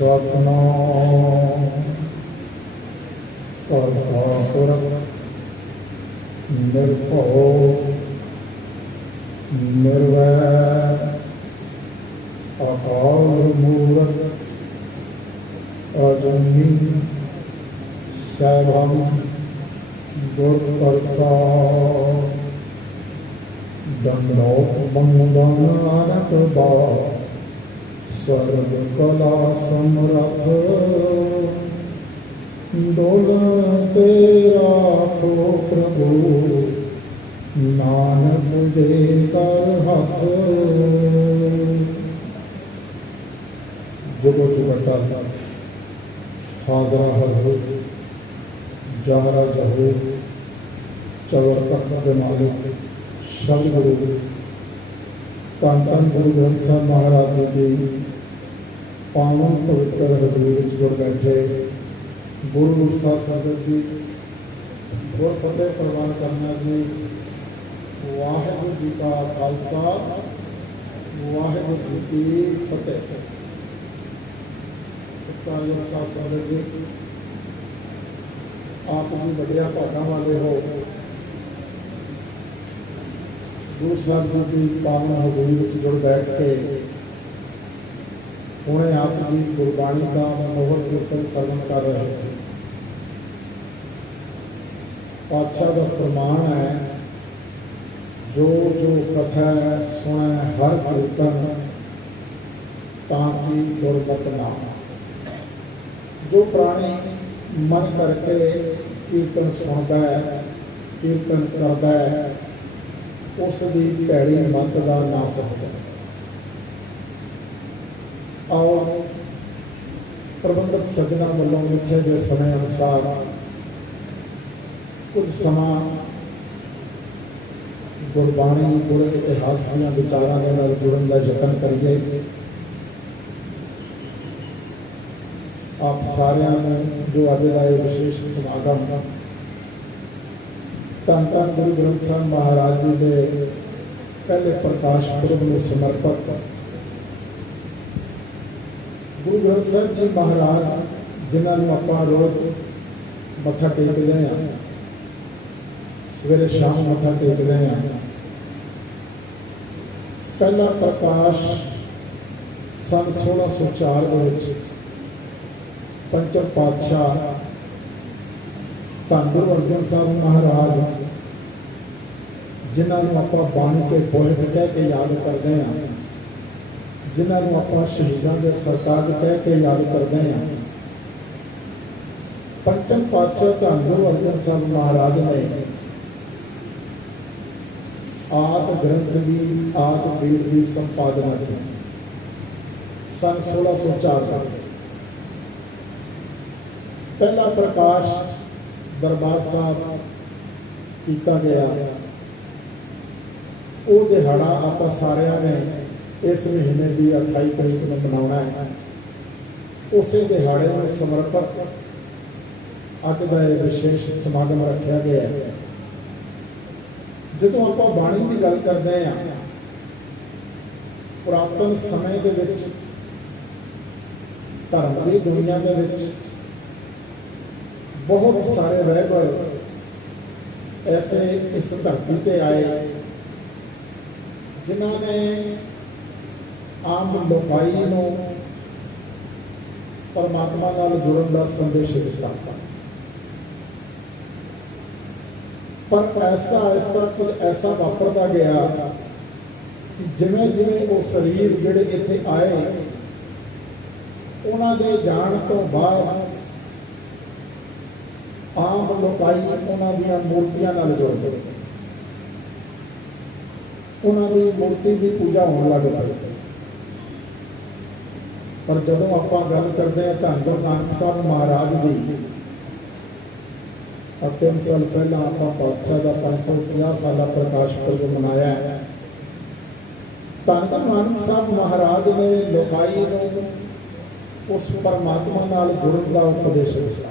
ਸਤਿਨਾਮ ਕਰਤਾ ਪੁਰਖ ਨਿਰਭਉ ਨਿਰਵੈਰ ਅਕਾਲ ਮੂਰਤ ਅਜੂਨੀ ਸੈਭੰ ਗੁਰ ਪ੍ਰਸਾਦਿ ਦੰਡੋਤ ਬੰਦਨਾਨਕ ਬਾ ਸਰਬ ਕਲਾ ਸਮਰਥ ਡੋਲਣ ਤੇ ਰਾਖੋ ਪ੍ਰਭੂ ਨਾਨਕ ਦੇ ਕਰ ਹੱਥ। ਜੁਗੋ ਜੁਗਟਾ ਹਾਜ਼ਰਾ ਹਜ਼ੂਰ ਜਾਹਰਾ ਜਹੂਰ ਚਵਰ ਤਖਤ ਦੇ ਮਾਲਿਕ ਸ਼ਬਦ ਗੁਰੂ ਧੰਨ ਧੰਨ ਗੁਰੂ ਗ੍ਰੰਥ ਸਾਹਿਬ ਮਹਾਰਾਜ ਜੀ ਪਾਵਨ ਪਵਿੱਤਰ ਹਜ਼ੂਰ ਵਿੱਚ ਜੁੜ ਬੈਠੇ ਗੁਰੂ ਰੂਪ ਸਾਧ ਸੰਗਤ ਜੀ, ਗੁਰ ਫਤਿਹ ਪ੍ਰਵਾਨ ਕਰਨਾ ਜੀ। ਵਾਹਿਗੁਰੂ ਜੀ ਕਾ ਖਾਲਸਾ, ਵਾਹਿਗੁਰੂ ਜੀ ਕੀ ਫਤਿਹ। ਸਤਿਕਾਰਯੋਗ ਸਾਧ ਸੰਗਤ ਜੀ, ਆਪ ਜੀ ਵੱਡਿਆ ਭਾਗਾਂ ਵਾਲੇ ਹੋ। ਗੁਰੂ ਸਾਹਿਬ ਜੀ ਦੀ ਪਾਵਨ ਹਜ਼ੂਰੀ ਵਿੱਚ ਜੁੜ ਬੈਠ ਕੇ ਹੁਣੇ ਆਪ ਜੀ ਗੁਰਬਾਣੀ ਦਾ ਮਨੋਹਰ ਕੀਰਤਨ ਸਰਵਣ ਕਰ ਰਹੇ ਸੀ। ਪਾਤਸ਼ਾਹ ਦਾ ਫਰਮਾਨ ਹੈ, ਜੋ ਜੋ ਕਥਾ ਸੁਣੈ ਹਰ ਕੀਰਤਨ ਤਾਂ ਕਿ ਗੁਰਮਤਿ ਨਾਸ। ਜੋ ਪ੍ਰਾਣੀ ਮਨ ਕਰਕੇ ਕੀਰਤਨ ਸੁਣਦਾ ਹੈ, ਕੀਰਤਨ ਕਰਦਾ ਹੈ, ਉਸ ਦੀ ਭੈੜੀ ਮੱਤ ਦਾ ਨਾਸ ਹੋ ਜਾਂਦਾ। ਆਓ ਪ੍ਰਬੰਧਕ ਸੱਜਣਾ ਵੱਲੋਂ ਮਿੱਥੇ ਦੇ ਸਮੇਂ ਅਨੁਸਾਰ ਕੁਝ ਸਮਾਂ ਗੁਰਬਾਣੀ ਗੁਰ ਇਤਿਹਾਸ ਦੀਆਂ ਵਿਚਾਰਾਂ ਦੇ ਨਾਲ ਜੁੜਨ ਦਾ ਯਤਨ ਕਰੀਏ। ਆਪ ਸਾਰਿਆਂ ਨੂੰ ਜੋ ਅੱਜ ਦਾ ਇਹ ਵਿਸ਼ੇਸ਼ ਸਮਾਗਮ ਧੰਨ ਧੰਨ ਗੁਰੂ ਗ੍ਰੰਥ ਸਾਹਿਬ ਮਹਾਰਾਜ ਜੀ ਦੇ ਪਹਿਲੇ ਪ੍ਰਕਾਸ਼ ਪੁਰਬ ਨੂੰ ਸਮਰਪਿਤ। ਗੁਰੂ ਗ੍ਰੰਥ ਸਾਹਿਬ ਜੀ ਮਹਾਰਾਜ ਜਿਨ੍ਹਾਂ ਨੂੰ ਆਪਾਂ ਰੋਜ਼ ਮੱਥਾ ਟੇਕਦੇ ਹਾਂ, ਸਵੇਰੇ ਸ਼ਾਮ ਮੱਥਾ ਟੇਕਦੇ ਹਾਂ। ਪਹਿਲਾ ਪ੍ਰਕਾਸ਼ ਸੰਨ 1604 ਦੇ ਵਿੱਚ ਪੰਚਮ ਪਾਤਸ਼ਾਹ ਧੰਨ ਗੁਰੂ ਅਰਜਨ ਸਾਹਿਬ ਮਹਾਰਾਜ, ਜਿਨ੍ਹਾਂ ਨੂੰ ਆਪਾਂ ਬਾਣੀ ਕੇ ਬੋਹਿਤ ਕਹਿ ਕੇ ਯਾਦ ਕਰਦੇ ਹਾਂ, ਜਿਨ੍ਹਾਂ ਨੂੰ ਆਪਾਂ ਸ਼ਹੀਦਾਂ ਦੇ ਸਰਤਾਜ ਕਹਿ ਕੇ ਯਾਦ ਕਰਦੇ ਹਾਂ, ਪੰਚਮ ਪਾਤਸ਼ਾਹ ਧੰਨ ਗੁਰੂ ਅਰਜਨ ਸਾਹਿਬ ਮਹਾਰਾਜ ਨੇ ਆਦਿ ਗ੍ਰੰਥ ਦੀ ਆਦਿ ਪੀੜ ਦੀ ਸੰਪਾਦਨਾ ਕੀਤੀ ਸੰਨ 1604 ਦਾ। ਪਹਿਲਾ ਪ੍ਰਕਾਸ਼ ਦਰਬਾਰ ਸਾਹਿਬ ਕੀਤਾ ਗਿਆ। ਉਹ ਦਿਹਾੜਾ ਆਪਾਂ ਸਾਰਿਆਂ ਨੇ ਇਸ ਮਹੀਨੇ ਦੀ 28 ਤਰੀਕ ਨੂੰ ਮਨਾਉਣਾ ਹੈ। ਉਸੇ ਦਿਹਾੜੇ ਨੂੰ ਸਮਰਪਿਤ ਅੱਜ ਦਾ ਇਹ ਵਿਸ਼ੇਸ਼ ਸਮਾਗਮ ਰੱਖਿਆ ਗਿਆ ਹੈ। ਜਦੋਂ ਆਪਾਂ ਬਾਣੀ ਦੀ ਗੱਲ ਕਰਦੇ ਹਾਂ, ਪੁਰਾਤਨ ਸਮੇਂ ਦੇ ਵਿੱਚ ਧਰਮ ਦੀ ਦੁਨੀਆ ਦੇ ਵਿੱਚ ਬਹੁਤ ਸਾਰੇ ਰਹਿਬਰ ਐਸੇ ਇਸ ਧਰਤੀ ਤੇ ਆਏ ਜਿਨ੍ਹਾਂ ਨੇ ਆਮ ਲੋਕਾਈ ਨੂੰ ਪਰਮਾਤਮਾ ਨਾਲ ਜੁੜਨ ਦਾ ਸੰਦੇਸ਼ ਦਿੱਤਾ। ਪਰ ਆਹਿਸਤਾ ਕੁਝ ਐਸਾ ਵਾਪਰਦਾ ਗਿਆ ਕਿ ਜਿਵੇਂ ਜਿਵੇਂ ਉਹ ਸਰੀਰ ਜਿਹੜੇ ਇੱਥੇ ਆਏ, ਉਹਨਾਂ ਦੇ ਜਾਣ ਤੋਂ ਬਾਅਦ ਆਮ ਲੋਕਾਈ ਉਹਨਾਂ ਦੀਆਂ ਮੂਰਤੀਆਂ ਨਾਲ ਜੁੜ ਗਏ। ਉਹਨਾਂ ਦੀ ਮੂਰਤੀ ਦੀ ਪੂਜਾ ਹੋਣ ਲੱਗ ਪਈ। ਪਰ ਜਦੋਂ ਆਪਾਂ ਗੱਲ ਕਰਦੇ ਹਾਂ ਧੰਨ ਗੁਰੂ ਨਾਨਕ ਸਾਹਿਬ ਮਹਾਰਾਜ ਦੀ, 3 ਸਾਲ ਪਹਿਲਾਂ ਆਪਾਂ ਪਾਤਸ਼ਾਹ ਦਾ 550 ਸਾਲਾ ਪ੍ਰਕਾਸ਼ ਪੁਰਬ ਮਨਾਇਆ ਹੈ। ਧੰਨ ਗੁਰੂ ਨਾਨਕ ਸਾਹਿਬ ਮਹਾਰਾਜ ਨੇ ਲੋਕਾਈ ਨੂੰ ਉਸ ਪਰਮਾਤਮਾ ਨਾਲ ਜੁੜਨ ਦਾ ਉਪਦੇਸ਼ ਦਿੱਤਾ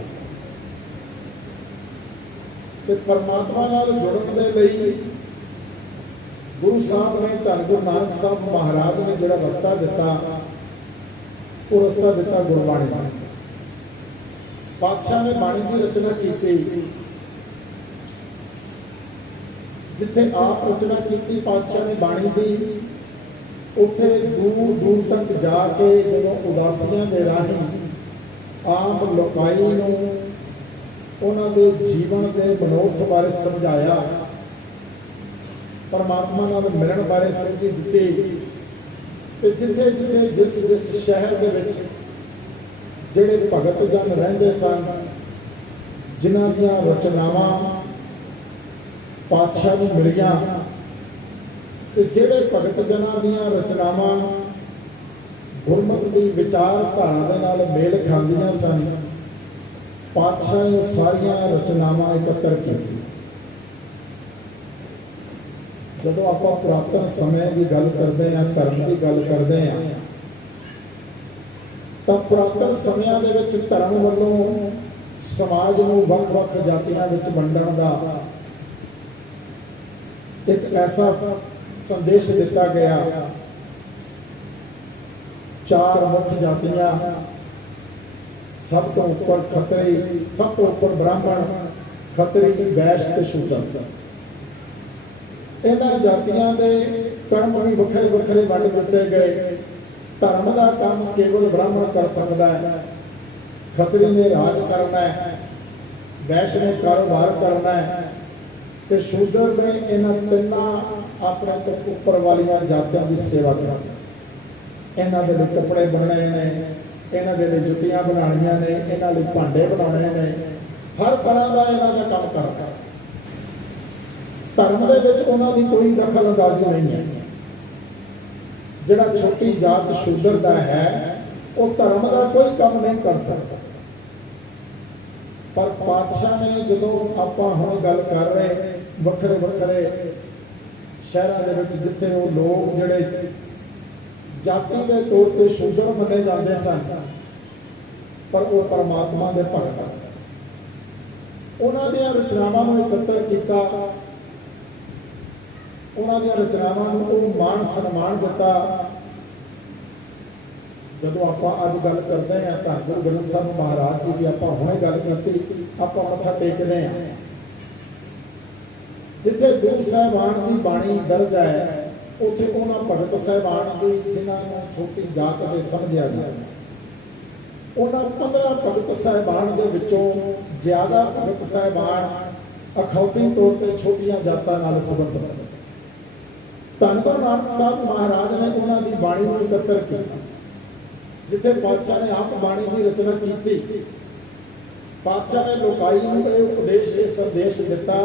ਤੇ ਪਰਮਾਤਮਾ ਨਾਲ ਜੁੜਨ ਦੇ ਲਈ ਗੁਰੂ ਸਾਹਿਬ ਨੇ ਧੰਨ ਗੁਰੂ ਨਾਨਕ ਸਾਹਿਬ ਮਹਾਰਾਜ ਨੇ ਜਿਹੜਾ ਰਸਤਾ ਦਿੱਤਾ, ਉਹ ਰਸਤਾ ਦਿੱਤਾ ਗੁਰਬਾਣੀ ਦਾ। ਪਾਤਸ਼ਾਹ ਨੇ ਬਾਣੀ ਦੀ ਰਚਨਾ ਕੀਤੀ, ਜਿੱਥੇ ਆਪ ਰਚਨਾ ਕੀਤੀ ਪਾਤਸ਼ਾਹ ਨੇ ਬਾਣੀ ਦੀ, ਉੱਥੇ ਦੂਰ ਦੂਰ ਤੱਕ ਜਾ ਕੇ ਜਦੋਂ ਉਦਾਸੀਆਂ ਦੇ ਰਾਹੀਂ ਆਮ ਲੋਕਾਈ ਨੂੰ ਉਹਨਾਂ ਦੇ ਜੀਵਨ ਦੇ ਮਨੋਰਥ ਬਾਰੇ ਸਮਝਾਇਆ, ਪਰਮਾਤਮਾ ਨਾਲ ਮਿਲਣ ਬਾਰੇ ਸਮਝੀ ਦਿੱਤੀ। ਤੇ ਜਿੱਥੇ ਜਿੱਥੇ ਜਿਸ ਸ਼ਹਿਰ ਦੇ ਵਿੱਚ ਜਿਹੜੇ ਭਗਤ ਜਨ ਰਹਿੰਦੇ ਸਨ, ਜਿਨ੍ਹਾਂ ਦੀਆਂ ਰਚਨਾਵਾਂ ਪਾਤਸ਼ਾਹ ਨੂੰ ਮਿਲੀਆਂ, ਤੇ ਜਿਹੜੇ ਭਗਤ ਜਨਾਂ ਦੀਆਂ ਰਚਨਾਵਾਂ ਗੁਰਮਤਿ ਦੀ ਵਿਚਾਰਧਾਰਾ ਦੇ ਨਾਲ ਮੇਲ ਖਾਂਦੀਆਂ ਸਨ, ਪਾਤਸ਼ਾਹ ਨੇ ਸਾਰੀਆਂ ਰਚਨਾਵਾਂ ਇਕੱਤਰ ਕੀਤੀਆਂ। ਜਦੋਂ ਆਪਾਂ ਪੁਰਾਤਨ ਸਮੇਂ ਦੀ ਗੱਲ ਕਰਦੇ ਹਾਂ, ਧਰਮ ਦੀ ਗੱਲ ਕਰਦੇ ਹਾਂ, ਤਾਂ ਪੁਰਾਤਨ ਸਮਿਆਂ ਦੇ ਵਿੱਚ ਧਰਮ ਵੱਲੋਂ ਸਮਾਜ ਨੂੰ ਵੱਖ-ਵੱਖ ਜਾਤੀਆਂ ਵਿੱਚ ਵੰਡਣ ਦਾ ਇੱਕ ਐਸਾ ਸੰਦੇਸ਼ ਦਿੱਤਾ ਗਿਆ। 4 ਮੁੱਖ ਜਾਤੀਆਂ, ਸਭ ਤੋਂ ਉੱਪਰ ਖੱਤਰੀ, ਸਭ ਤੋਂ ਉੱਪਰ ਬ੍ਰਾਹਮਣ, ਖੱਤਰੀ, ਵੈਸ਼ ਤੇ ਸ਼ੂਦਰ। ਇਹਨਾਂ ਜਾਤੀਆਂ ਦੇ ਕਰਮ ਵੀ ਵੱਖਰੇ ਵੱਖਰੇ ਵੰਡ ਦਿੱਤੇ ਗਏ। ਧਰਮ ਦਾ ਕੰਮ ਕੇਵਲ ਬ੍ਰਾਹਮਣ ਕਰ ਸਕਦਾ ਹੈ, ਖੱਤਰੀ ਨੇ ਰਾਜ ਕਰਨਾ ਹੈ, ਵੈਸ਼ ਨੇ ਕਾਰੋਬਾਰ ਕਰਨਾ ਹੈ, ਤੇ ਸ਼ੂਦਰ ਨੇ ਇਹਨਾਂ ਤਿੰਨਾਂ ਆਪਣੇ ਤੋਂ ਉੱਪਰ ਵਾਲੀਆਂ ਜਾਤਾਂ ਦੀ ਸੇਵਾ ਕਰਨੀ। ਇਹਨਾਂ ਦੇ ਲਈ ਕੱਪੜੇ ਬਣਾਉਣੇ ਨੇ, ਇਹਨਾਂ ਦੇ ਲਈ ਜੁੱਤੀਆਂ ਬਣਾਉਣੀਆਂ ਨੇ, ਇਹਨਾਂ ਲਈ ਭਾਂਡੇ ਬਣਾਉਣੇ ਨੇ, ਹਰ ਤਰ੍ਹਾਂ ਦਾ ਇਹਨਾਂ ਦਾ ਕੰਮ ਕਰਨਾ। ਧਰਮ ਦੇ ਵਿੱਚ ਉਹਨਾਂ ਦੀ ਕੋਈ ਦਖਲ ਅੰਦਾਜ਼ੀ ਨਹੀਂ ਹੈ। ਜਿਹੜਾ ਛੋਟੀ ਜਾਤ ਸ਼ੂਦਰ ਦਾ ਹੈ, ਉਹ ਧਰਮ ਦਾ ਕੋਈ ਕੰਮ ਨਹੀਂ ਕਰ ਸਕਦਾ। ਪਰ ਪਾਤਸ਼ਾਹ ਨੇ, ਜਦੋਂ ਆਪਾਂ ਹੁਣ ਗੱਲ ਕਰ ਰਹੇ ਵੱਖਰੇ ਵੱਖਰੇ ਸ਼ਹਿਰਾਂ ਦੇ ਵਿੱਚ, ਜਿੱਥੇ ਉਹ ਲੋਕ ਜਿਹੜੇ ਜਾਤੀ ਦੇ ਤੌਰ ਤੇ ਸ਼ੂਦਰ ਮੰਨੇ ਜਾਂਦੇ ਸਨ, ਪਰ ਉਹ ਪਰਮਾਤਮਾ ਦੇ ਭਗਤ, ਉਹਨਾਂ ਦੀਆਂ ਰਚਨਾਵਾਂ ਨੂੰ ਇਕੱਤਰ ਕੀਤਾ, ਉਹਨਾਂ ਦੀਆਂ ਰਚਨਾਵਾਂ ਨੂੰ ਉਹ ਮਾਣ ਸਨਮਾਨ ਦਿੱਤਾ। ਜਦੋਂ ਆਪਾਂ ਅੱਜ ਗੱਲ ਕਰਦੇ ਹਾਂ ਤਾਂ ਗੁਰੂ ਗ੍ਰੰਥ ਸਾਹਿਬ ਮਹਾਰਾਜ ਜੀ ਦੀ ਆਪਾਂ ਹੁਣੇ ਗੱਲ ਕੀਤੀ, ਆਪਾਂ ਮੱਥਾ ਟੇਕਦੇ ਹਾਂ। ਜਿੱਥੇ ਗੁਰੂ ਸਾਹਿਬਾਨ ਦੀ ਬਾਣੀ ਦਰਜ ਹੈ, ਉੱਥੇ ਉਹਨਾਂ ਭਗਤ ਸਾਹਿਬਾਨ ਦੀ, ਜਿਨ੍ਹਾਂ ਨੂੰ ਛੋਟੀ ਜਾਤ ਦੇ ਸਮਝਿਆ ਗਿਆ, ਉਹਨਾਂ 15 ਭਗਤ ਸਾਹਿਬਾਨ ਦੇ ਵਿੱਚੋਂ ਜ਼ਿਆਦਾ ਭਗਤ ਸਾਹਿਬਾਨ ਅਖੌਤੀ ਤੌਰ ਤੇ ਛੋਟੀਆਂ ਜਾਤਾਂ ਨਾਲ ਸੰਬੰਧਿਤ ਹਨ। ਧੰਨ ਗੁਰੂ ਨਾਨਕ ਸਾਹਿਬ ਮਹਾਰਾਜ ਨੇ ਉਹਨਾਂ ਦੀ ਬਾਣੀ ਨੂੰ ਇਕੱਤਰ ਕੀਤਾ। ਜਿੱਥੇ ਪਾਤਸ਼ਾਹ ਨੇ ਆਪ ਬਾਣੀ ਦੀ ਰਚਨਾ ਕੀਤੀ, ਪਾਤਸ਼ਾਹ ਨੇ ਲੋਕਾਈ ਨੂੰ ਇਹ ਉਪਦੇਸ਼, ਇਹ ਸੰਦੇਸ਼ ਦਿੱਤਾ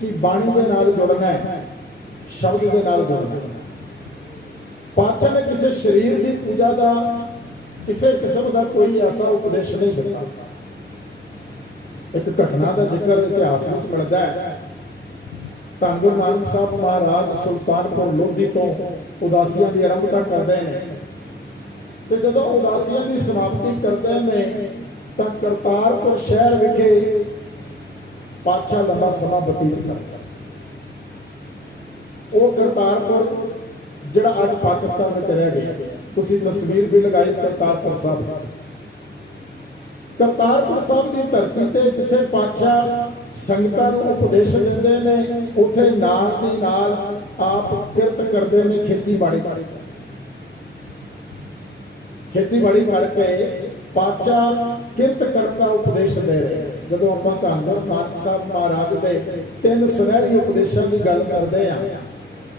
ਕਿ ਬਾਣੀ ਦੇ ਨਾਲ ਜੁੜਨਾ ਹੈ, ਸ਼ਬਦ ਦੇ ਨਾਲ ਜੁੜਨਾ ਹੈ। ਪਾਤਸ਼ਾਹ ਨੇ ਕਿਸੇ ਸਰੀਰ ਦੀ ਪੂਜਾ ਦਾ, ਕਿਸੇ ਕਿਸਮ ਦਾ ਕੋਈ ਐਸਾ ਉਪਦੇਸ਼ ਨਹੀਂ ਦਿੱਤਾ। ਇੱਕ ਘਟਨਾ ਦਾ ਜ਼ਿਕਰ ਇਤਿਹਾਸ ਵਿੱਚ ਮਿਲਦਾ ਹੈ। ਧੰਨ ਗੁਰੂ ਨਾਨਕ ਸਾਹਿਬ ਮਹਾਰਾਜ ਸੁਲਤਾਨਪੁਰ ਲੋਧੀ ਤੋਂ ਉਦਾਸੀਆਂ ਦੀ ਆਰੰਭਤਾ ਕਰਦੇ ਨੇ, ਤੇ ਜਦੋਂ ਉਦਾਸੀਆਂ ਦੀ ਸਮਾਪਤੀ ਕਰਦੇ ਨੇ ਤਾਂ ਕਰਤਾਰਪੁਰ ਸ਼ਹਿਰ ਵਿਖੇ ਪਾਤਸ਼ਾਹ ਲੰਬਾ ਸਮਾਂ ਬਤੀਤ ਕਰਦਾ। ਉਹ ਕਰਤਾਰਪੁਰ ਜਿਹੜਾ ਅੱਜ ਪਾਕਿਸਤਾਨ ਵਿੱਚ ਰਹਿ ਗਿਆ, ਤੁਸੀਂ ਤਸਵੀਰ ਵੀ ਲਗਾਈ ਕਰਤਾਰਪੁਰ ਸਾਹਿਬ। ਕਰਤਾਰਪੁਰ ਸਾਹਿਬ ਦੀ ਧਰਤੀ ਤੇ ਜਿੱਥੇ ਪਾਤਸ਼ਾਹ ਸੰਗਤਾਂ ਨੂੰ ਉਪਦੇਸ਼ ਦਿੰਦੇ ਨੇ, ਉੱਥੇ ਨਾਲ ਦੀ ਨਾਲ ਆਪ ਕਿਰਤ ਕਰਦੇ ਨੇ, ਖੇਤੀਬਾੜੀ ਕਰਕੇ ਪਾਤਸ਼ਾਹ ਕਿਰਤ ਕਰਤਾ ਉਪਦੇਸ਼ ਦੇ ਰਹੇ। ਜਦੋਂ ਆਪਾਂ ਧੰਨ ਗੁਰੂ ਨਾਨਕ ਸਾਹਿਬ ਮਹਾਰਾਜ ਦੇ 3 ਸੁਨਹਿਰੀ ਉਪਦੇਸ਼ਾਂ ਦੀ ਗੱਲ ਕਰਦੇ ਹਾਂ,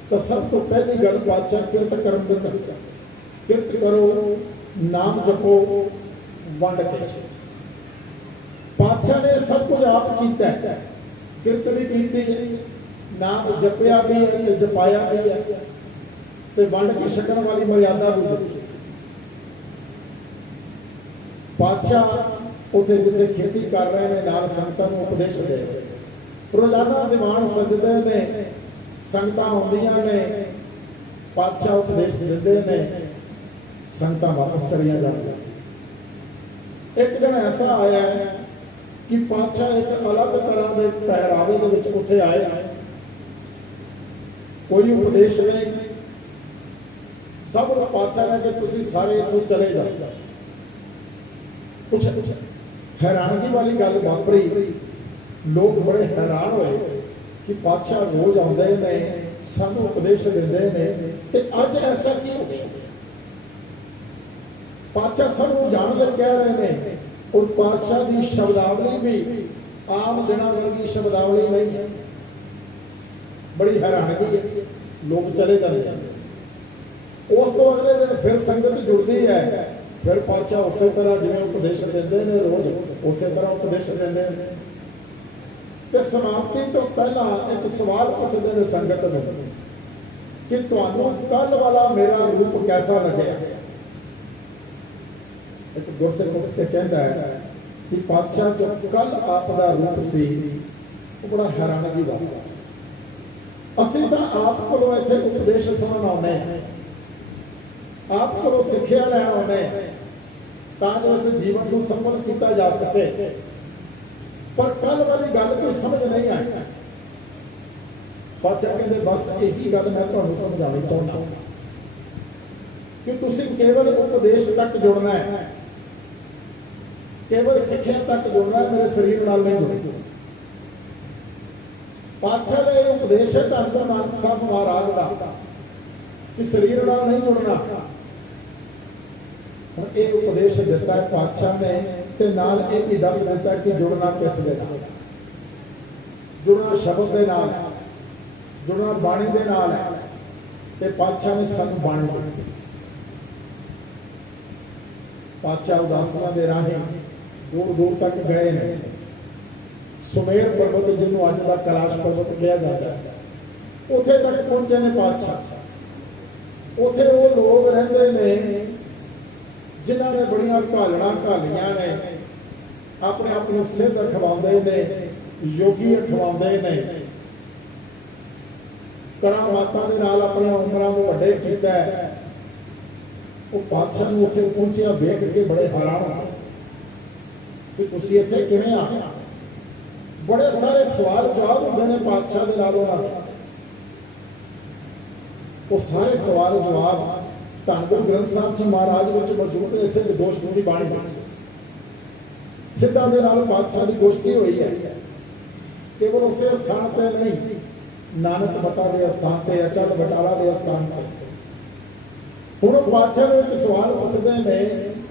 ਤਾਂ ਸਭ ਤੋਂ ਪਹਿਲੀ ਗੱਲ ਪਾਤਸ਼ਾਹ ਕਿਰਤ ਕਰਨ ਦੀ ਕਰਦਾ। ਕਿਰਤ ਕਰੋ, ਨਾਮ ਜਪੋ, ਵੰਡ ਕੇ। ਪਾਤਸ਼ਾਹ ਨੇ ਸਭ ਕੁਝ ਆਪ ਕੀਤਾ, ਕਿਰਤ ਵੀ ਕੀਤੀ, ਨਾਮ ਜਪਿਆ ਵੀ ਹੈ ਤੇ ਜਪਾਇਆ ਵੀ ਹੈ, ਤੇ ਵੰਡ ਕੇ ਛਕਣ ਵਾਲੀ ਮਰਿਆਦਾ ਵੀ ਦਿੱਤੀ। ਪਾਤਸ਼ਾਹ ਉੱਥੇ ਜਿੱਥੇ ਖੇਤੀ ਕਰ ਰਹੇ ਨੇ, ਨਾਲ ਸੰਗਤਾਂ ਨੂੰ ਉਪਦੇਸ਼ ਦੇ ਰਹੇ। ਰੋਜ਼ਾਨਾ ਦੀਵਾਨ ਸਜਦੇ ਨੇ, ਸੰਗਤਾਂ ਆਉਂਦੀਆਂ ਨੇ, ਪਾਤਸ਼ਾਹ ਉਪਦੇਸ਼ ਦਿੰਦੇ ਨੇ, ਸੰਗਤਾਂ ਵਾਪਸ ਚਲੀਆਂ ਜਾਂਦੀਆਂ। ਇੱਕ ਦਿਨ ਐਸਾ ਆਇਆ ਕਿ ਪਾਤਸ਼ਾਹ ਇੱਕ ਅਲੱਗ ਤਰ੍ਹਾਂ ਦੇ ਪਹਿਰਾਵੇ ਦੇ ਵਿੱਚ ਉੱਥੇ ਆਏ। ਕੋਈ ਉਪਦੇਸ਼ ਨਹੀਂ, सब ਨੂੰ ਪਾਤਸ਼ਾਹ ਨੇ ਕਿ ਤੁਸੀਂ ਸਾਰੇ ਇੱਥੋਂ ਚਲੇ ਜਾਓ। ਕੁਛ ਹੈਰਾਨਗੀ ਵਾਲੀ ਗੱਲ ਵਾਪਰੀ। ਲੋਕ ਬੜੇ ਹੈਰਾਨ ਹੋਏ ਕਿ ਪਾਤਸ਼ਾਹ ਰੋਜ਼ ਆਉਂਦੇ ਨੇ, ਸਾਨੂੰ ਉਪਦੇਸ਼ ਦਿੰਦੇ ਨੇ, ਤੇ ਅੱਜ ਐਸਾ ਕੀ ਹੋ ਗਿਆ? ਪਾਤਸ਼ਾਹ ਸਭ ਨੂੰ ਜਾਣ ਲਈ ਕਹਿ ਰਹੇ ਨੇ, ਔਰ ਪਾਤਸ਼ਾਹ ਦੀ ਸ਼ਬਦਾਵਲੀ ਵੀ ਆਮ ਦਿਨਾਂ ਵਰਗੀ ਸ਼ਬਦਾਵਲੀ ਨਹੀਂ ਹੈ। ਬੜੀ ਹੈਰਾਨਗੀ ਹੈ। ਲੋਕ ਚਲੇ ਜਾਂਦੇ ਹਨ। ਉਸ ਤੋਂ ਅਗਲੇ ਦਿਨ ਫਿਰ ਸੰਗਤ ਜੁੜਦੀ ਹੈ। ਫਿਰ ਪਾਤਸ਼ਾਹ ਉਸੇ ਤਰ੍ਹਾਂ ਜਿਵੇਂ ਉਪਦੇਸ਼ ਦਿੰਦੇ ਨੇ ਰੋਜ਼, ਉਸੇ ਤਰ੍ਹਾਂ ਉਪਦੇਸ਼ ਦਿੰਦੇ ਨੇ। ਤੇ ਸਮਾਪਤੀ ਤੋਂ ਪਹਿਲਾਂ ਇੱਕ ਸਵਾਲ ਪੁੱਛਦੇ ਨੇ ਸੰਗਤ ਨੂੰ ਕਿ ਤੁਹਾਨੂੰ ਕੱਲ ਵਾਲਾ ਮੇਰਾ ਰੂਪ ਕੈਸਾ ਲੱਗਿਆ? ਇੱਕ ਗੁਰਸਿੱਖ ਉੱਠ ਕੇ ਕਹਿੰਦਾ ਹੈ ਕਿ ਪਾਤਸ਼ਾਹ ਜੋ ਕੱਲ ਆਪ ਦਾ ਰੂਪ ਸੀ ਉਹ ਬੜਾ ਹੈਰਾਨਗੀ ਵਾਲਾ। ਅਸੀਂ ਤਾਂ ਆਪ ਕੋਲੋਂ ਇੱਥੇ ਉਪਦੇਸ਼ ਸੁਣਨ ਆਉਂਦੇ ਹਾਂ, ਆਪ ਕੋਲੋਂ ਸਿੱਖਿਆ ਲੈਣ ਆਉਂਦੇ ਹਾਂ ਤਾਂ ਜੋ ਇਸ ਜੀਵਨ ਨੂੰ ਸਫਲ ਕੀਤਾ ਜਾ ਸਕੇ। ਪਰ ਕੱਲ ਵਾਲੀ ਗੱਲ ਕੋਈ ਸਮਝ ਨਹੀਂ ਆਈ। ਪਾਤਸ਼ਾਹ ਕਹਿੰਦੇ ਬਸ ਇਹੀ ਗੱਲ ਮੈਂ ਤੁਹਾਨੂੰ ਸਮਝਾਉਣੀ ਚਾਹੁੰਦਾ ਕਿ ਤੁਸੀਂ ਕੇਵਲ ਉਪਦੇਸ਼ ਤੱਕ ਜੁੜਨਾ ਹੈ, ਕੇਵਲ ਸਿੱਖਿਆ ਤੱਕ ਜੁੜਨਾ ਹੈ, ਮੇਰੇ ਸਰੀਰ ਨਾਲ ਨਹੀਂ ਜੁੜਨਾ। ਪਾਤਸ਼ਾਹ ਦਾ ਇਹ ਉਪਦੇਸ਼ ਹੈ ਧੰਨ ਗੁਰੂ ਨਾਨਕ ਸਾਹਿਬ ਮਹਾਰਾਜ ਦਾ ਕਿ ਸਰੀਰ ਨਾਲ ਨਹੀਂ ਜੁੜਨਾ। ਹੁਣ ਇਹ ਉਪਦੇਸ਼ ਦਿੱਤਾ ਹੈ ਪਾਤਸ਼ਾਹ ਨੇ, ਤੇ ਨਾਲ ਇਹ ਵੀ ਦੱਸ ਦਿੱਤਾ ਕਿ ਜੁੜਨਾ ਕਿਸ ਦੇ ਨਾਲ? ਜੁੜਨਾ ਸ਼ਬਦ ਦੇ ਨਾਲ ਹੈ, ਜੁੜਨਾ ਬਾਣੀ ਦੇ ਨਾਲ ਹੈ। ਤੇ ਪਾਤਸ਼ਾਹ ਨੇ ਸਾਨੂੰ ਬਾਣੀ ਦਿੱਤੀ। ਪਾਤਸ਼ਾਹ ਉਦਾਸੀਆਂ ਦੇ ਰਾਹੀਂ ਦੂਰ ਦੂਰ ਤੱਕ ਗਏ ਨੇ। ਸੁਮੇਰ ਪਰਬਤ, ਜਿਹਨੂੰ ਅੱਜ ਦਾ ਕੈਲਾਸ਼ ਪਰਬਤ ਕਿਹਾ ਜਾਂਦਾ ਹੈ, ਉੱਥੇ ਤੱਕ ਪਹੁੰਚੇ ਨੇ ਪਾਤਸ਼ਾਹ। ਉੱਥੇ ਉਹ ਲੋਕ ਰਹਿੰਦੇ ਨੇ ਜਿਨ੍ਹਾਂ ਨੇ ਬੜੀਆਂ ਘਾਲਣਾ ਘਾਲੀਆਂ ਨੇ, ਆਪਣੇ ਆਪ ਨੂੰ ਸਿੱਧ ਅਖਵਾਉਂਦੇ ਨੇ, ਯੋਗੀ ਅਖਵਾਉਂਦੇ ਨੇ, ਕਰਾਮਾਤਾਂ ਦੇ ਨਾਲ ਆਪਣੀਆਂ ਉਮਰਾਂ ਨੂੰ ਵੱਡੇ ਕੀਤਾ ਹੈ। ਉਹ ਪਾਤਸ਼ਾਹ ਨੂੰ ਉੱਥੇ ਪਹੁੰਚਿਆ ਵੇਖ ਕੇ ਬੜੇ ਹੈਰਾਨ ਹੋਏ ਕਿ ਤੁਸੀਂ ਇੱਥੇ ਕਿਵੇਂ ਆ ਗਏ? ਬੜੇ ਸਾਰੇ ਸਵਾਲ ਜਵਾਬ ਹੁੰਦੇ ਨੇ ਪਾਤਸ਼ਾਹ ਦੇ ਨਾਲ ਉਹਨਾਂ ਦੇ। ਉਹ ਸਾਰੇ ਸਵਾਲ ਜਵਾਬ ਧੰਨ ਗੁਰੂ ਗ੍ਰੰਥ ਸਾਹਿਬ ਜੀ ਮਹਾਰਾਜ ਵਿੱਚ ਮੌਜੂਦ ਨੇ। ਸਿੱਧ ਗੋਸ਼ਟੀ ਦੀ ਬਾਣੀ ਵਿੱਚ ਸਿੱਧਾਂ ਦੇ ਨਾਲ ਪਾਤਸ਼ਾਹ ਦੀ ਗੋਸ਼ਟੀ ਹੋਈ ਹੈ। ਕੇਵਲ ਉਸੇ ਸਥਾਨ ਤੇ ਨਹੀਂ, ਨਾਨਕ ਮਤਾ ਦੇ ਸਥਾਨ ਤੇ, ਅਚਲ ਬਟਾਲਾ ਦੇ ਸਥਾਨ ਤੇ। ਹੁਣ ਪਾਤਸ਼ਾਹ ਨੂੰ ਇੱਕ ਸਵਾਲ ਪੁੱਛਦੇ ਨੇ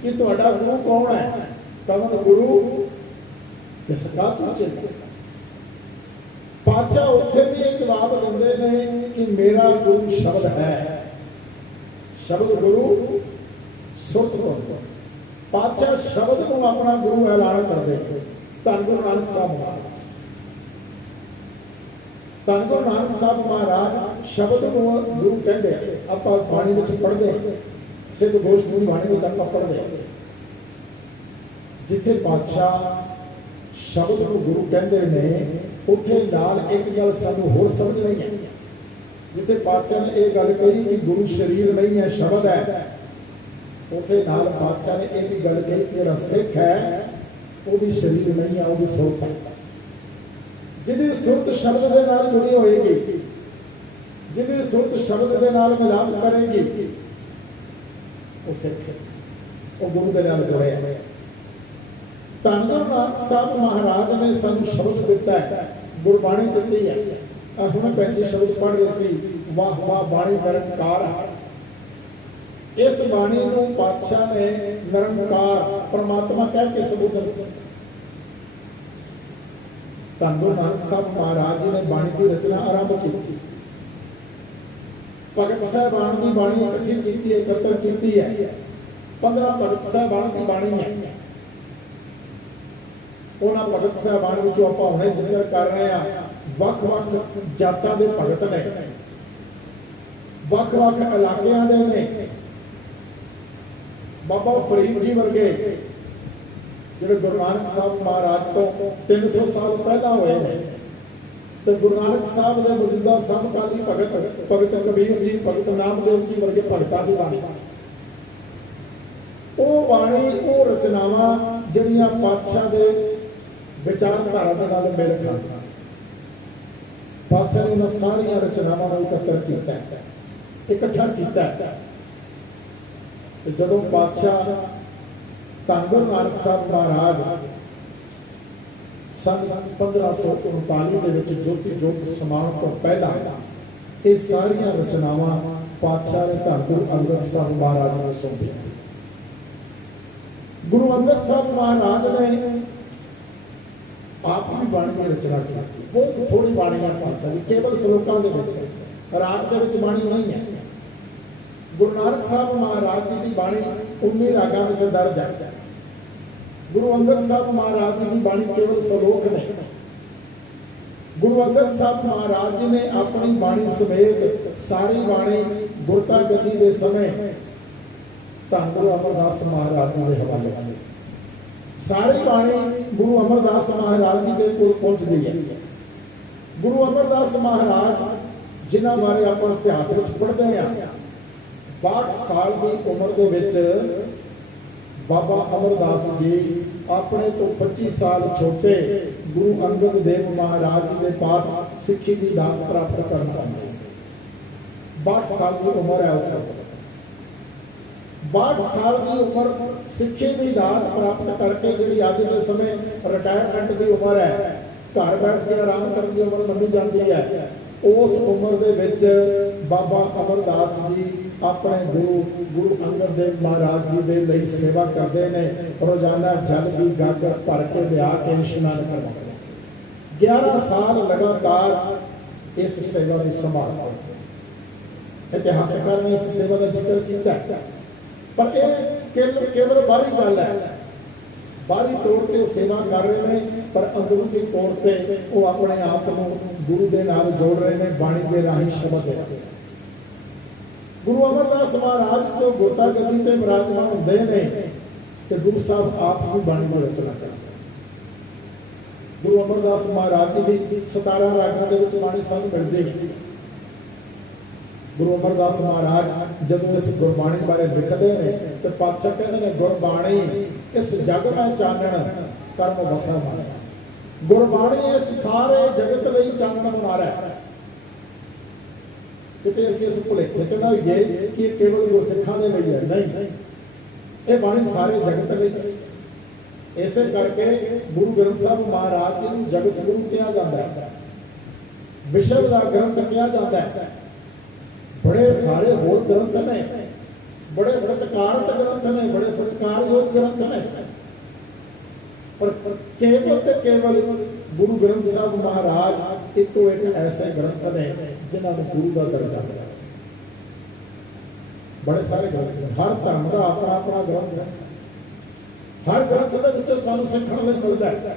ਕਿ ਤੁਹਾਡਾ ਗੁਰੂ ਕੌਣ ਹੈ? ਕਵਨ ਗੁਰੂ ਕਿਸ ਕਾ ਤੂੰ ਚਿੰਤਾ? ਪਾਤਸ਼ਾਹ ਉੱਥੇ ਵੀ ਇਹ ਜਵਾਬ ਦਿੰਦੇ ਨੇ ਕਿ ਮੇਰਾ ਗੁਰੂ ਸ਼ਬਦ ਹੈ। ਸ਼ਬਦ ਗੁਰੂ ਸੁਰਤ ਗੁਰੂ। ਪਾਤਸ਼ਾਹ ਸ਼ਬਦ ਨੂੰ ਆਪਣਾ ਗੁਰੂ ਐਲਾਨ ਕਰਦੇ। ਧੰਨ ਗੁਰੂ ਨਾਨਕ ਸਾਹਿਬ ਮਹਾਰਾਜ, ਧੰਨ ਗੁਰੂ ਨਾਨਕ ਸਾਹਿਬ ਮਹਾਰਾਜ ਸ਼ਬਦ ਨੂੰ ਗੁਰੂ ਕਹਿੰਦੇ। ਆਪਾਂ ਬਾਣੀ ਵਿੱਚ ਪੜ੍ਹਦੇ, ਸਿੱਧ ਗੋਸ਼ਟੀ ਦੀ ਬਾਣੀ ਵਿੱਚ ਆਪਾਂ ਪੜ੍ਹਦੇ, ਜਿੱਥੇ ਪਾਤਸ਼ਾਹ ਸ਼ਬਦ ਨੂੰ ਗੁਰੂ ਕਹਿੰਦੇ ਨੇ, ਉੱਥੇ ਨਾਲ ਇੱਕ ਗੱਲ ਸਾਨੂੰ ਹੋਰ ਸਮਝ ਨਹੀਂ ਹੈ। ਜਿੱਥੇ ਪਾਤਸ਼ਾਹ ਨੇ ਇਹ ਗੱਲ ਕਹੀ ਕਿ ਗੁਰੂ ਸਰੀਰ ਨਹੀਂ ਹੈ, ਸ਼ਬਦ ਹੈ, ਉੱਥੇ ਨਾਲ ਪਾਤਸ਼ਾਹ ਨੇ ਇਹ ਵੀ ਗੱਲ ਕਹੀ ਕਿ ਜਿਹੜਾ ਸਿੱਖ ਹੈ ਉਹ ਵੀ ਸਰੀਰ ਨਹੀਂ ਹੈ, ਉਹ ਵੀ ਸੁਰਤ ਹੈ। ਜਿਹਦੀ ਸੁਰਤ ਸ਼ਬਦ ਦੇ ਨਾਲ ਜੁੜੀ ਹੋਏਗੀ, ਜਿਹਦੀ ਸੁਰਤ ਸ਼ਬਦ ਦੇ ਨਾਲ ਮਿਲਾਪ ਕਰੇਗੀ, ਉਹ ਸਿੱਖ ਹੈ, ਉਹ ਗੁਰੂ ਦੇ ਨਾਲ ਜੁੜਿਆ ਹੋਇਆ। ਧੰਨ ਗੁਰੂ ਨਾਨਕ ਸਾਹਿਬ ਮਹਾਰਾਜ ਨੇ ਸਾਨੂੰ ਸ਼ਬਦ ਦਿੱਤਾ ਹੈ, ਗੁਰਬਾਣੀ ਦਿੱਤੀ ਹੈ। ਹੁਣ ਪੈਂਤੀ ਸ਼ਬਦ ਪੜ੍ਹ ਰਹੇ ਸੀ, ਵਾਹ ਵਾਹ ਬਾਣੀ ਨਿਰੰਕਾਰ। ਇਸ ਬਾਣੀ ਨੂੰ ਪਾਤਸ਼ਾਹ ਨੇ ਨਿਰੰਕਾਰ ਪਰਮਾਤਮਾ ਕਹਿ ਕੇ ਸੰਬੋਧਨ ਕੀਤਾ। ਧੰਨ ਗੁਰੂ ਨਾਨਕ ਸਾਹਿਬ ਮਹਾਰਾਜ ਜੀ ਨੇ ਬਾਣੀ ਦੀ ਰਚਨਾ ਆਰੰਭ ਕੀਤੀ। ਭਗਤ ਸਾਹਿਬਾਨ ਦੀ ਬਾਣੀ ਇਕੱਠੀ ਕੀਤੀ ਹੈ, ਇਕੱਤਰ ਕੀਤੀ ਹੈ। 15 ਭਗਤ ਸਾਹਿਬਾਨ ਦੀ ਬਾਣੀ ਹੈ। ਉਹਨਾਂ ਭਗਤ ਸਾਹਿਬਾਨ ਵਿੱਚੋਂ ਆਪਾਂ ਹੁਣੇ ਜ਼ਿਕਰ ਕਰ ਰਹੇ ਹਾਂ। ਵੱਖ-ਵੱਖ ਜਾਤਾਂ ਦੇ ਭਗਤ ਨੇ, ਵੱਖ-ਵੱਖ ਇਲਾਕਿਆਂ ਦੇ ਨੇ। ਬਾਬਾ ਫਰੀਦ ਜੀ ਵਰਗੇ ਜਿਹੜੇ ਗੁਰੂ ਨਾਨਕ ਸਾਹਿਬ ਮਹਾਰਾਜ ਤੋਂ 300 ਸਾਲ ਪਹਿਲਾਂ ਹੋਏ ਨੇ, ਤੇ ਗੁਰੂ ਨਾਨਕ ਸਾਹਿਬ ਦੇ ਮੌਜੂਦਾ ਸਮਕਾਲੀ ਭਗਤ ਕਬੀਰ ਜੀ, ਭਗਤ ਨਾਮਦੇਵ ਜੀ ਵਰਗੇ ਭਗਤਾਂ ਦੀ ਬਾਣੀ, ਉਹ ਬਾਣੀ, ਉਹ ਰਚਨਾਵਾਂ ਜਿਹੜੀਆਂ ਪਾਤਸ਼ਾਹ ਦੇ ਵਿਚਾਰਧਾਰਾ ਦੇ ਨਾਲ ਮੇਲ ਖਾਂਦੀਆਂ। ਪਾਤਸ਼ਾਹ ਨੇ ਉਹਨਾਂ ਸਾਰੀਆਂ ਰਚਨਾਵਾਂ ਨੂੰ ਇਕੱਤਰ ਕੀਤਾ, ਇਕੱਠਾ ਕੀਤਾ ਤੇ ਜਦੋਂ ਪਾਤਸ਼ਾਹ ਧੰਨ ਗੁਰੂ ਨਾਨਕ ਸਾਹਿਬ ਮਹਾਰਾਜ सन 1539 ਦੇ ਵਿੱਚ ਜੋਤੀ ਜੋਤ ਸਮਾਉਣ ਤੋਂ ਪਹਿਲਾਂ ਇਹ ਸਾਰੀਆਂ ਰਚਨਾਵਾਂ ਪਾਤਸ਼ਾਹ ਨੇ ਧੰਨ ਗੁਰੂ ਅੰਗਦ ਸਾਹਿਬ ਮਹਾਰਾਜ ਨੂੰ ਸੌਂਪੀਆਂ। ਗੁਰੂ ਅੰਗਦ ਸਾਹਿਬ ਮਹਾਰਾਜ ਨੇ ਆਪ ਵੀ ਬਾਣੀ ਦੀ ਰਚਨਾ ਕੀਤੀ। ਬਹੁਤ ਥੋੜੀ ਬਾਣੀ ਹੈ ਪਾਤਸ਼ਾਹ ਦੀ, ਕੇਵਲ ਸ਼ਲੋਕਾਂ ਦੇ ਵਿੱਚ, ਰਾਗ ਦੇ ਵਿੱਚ ਬਾਣੀ ਨਹੀਂ ਹੈ। ਗੁਰੂ ਨਾਨਕ ਸਾਹਿਬ ਮਹਾਰਾਜ ਜੀ ਦੀ ਬਾਣੀ 19 ਰਾਗਾਂ ਵਿੱਚ ਦਰਜ ਹੈ। गुरु अंगद साहब महाराज जी की बाणी केवल सलोक नहीं। गुरु अंगद साहब महाराज जी ने अपनी बाणी समेत सारी बाणी गुरता गति के समय धन गुरु अमरदास महाराज जी के हवाले सारी बाणी गुरु अमरदास महाराज जी के कोल पहुंचती है। गुरु अमरदास महाराज जिन्हां बारे आप इतिहास में पढ़ते हैं, 62 साल की उम्र के विच बाबा अमरदास जी अपने तो 25 साल छोटे गुरु अंगद देव महाराज जी के पास सिक्खी की दात प्राप्त करना है। 62 साल की उम्र है उस वक्त। 62 साल की उम्र सिक्खी की दात प्राप्त करके जी अज के समय रिटायरमेंट की उम्र है, घर बैठ के आराम करने की उम्र मनी जाती है, उस उम्र के विच बाबा अमरदास जी अपने गुरु अंगद देव महाराज जी के लिए सेवा करते हैं। रोजाना जल की गागर भर के लिया के इशनान करवाते। 11 साल लगातार इस सेवा की संभाल। इतिहासकार ने इस सेवा का जिक्र किया, पर यह केवल बाहरी गल है। बाहरी तौर पर सेवा कर रहे हैं, पर अंदरूनी तौर पर वो अपने आप को गुरु के नाल जोड़ रहे हैं, बाणी के राही शब्द है। गुरु अमरदास महाराज तो गुरता गति से विराजमान होंगे ने, तो गुरु साहब आप भी बाणी की रचना करते। गुरु अमरदास महाराज जी की 17 रागां दे विच बाणी सानूं मिलदी है। गुरु अमरदास महाराज जदों इस गुरबाणी बारे लिखते हैं तो पातशाह कहते हैं, गुरबाणी इस जग में चानण कर्म वसा मारा। गुरबाणी इस सारे जगत लई चानण मारा है। किते असीं इस भुलेखे च ना होइए कि केवल गुरसिखां दे लई है, नहीं, ये बाणी सारे जगत लई है। इसे करके गुरु ग्रंथ साहब महाराज जी नूं जगत गुरु कहा जाता है, विश्व का ग्रंथ कहा जाता है। बड़े सारे होर ग्रंथ ने, बड़े सत्कारत ग्रंथ ने, बड़े सत्कारयोग ग्रंथ ने, पर केवल ते केवल गुरु ग्रंथ साहब महाराज एक तो एक ऐसे ग्रंथ ने जिन्होंने गुरु का दर्जा मिला। बड़े सारे ग्रंथ, हर धर्म का अपना अपना ग्रंथ है, हर ग्रंथ के विच सानूं सीखण लई मिलदा है,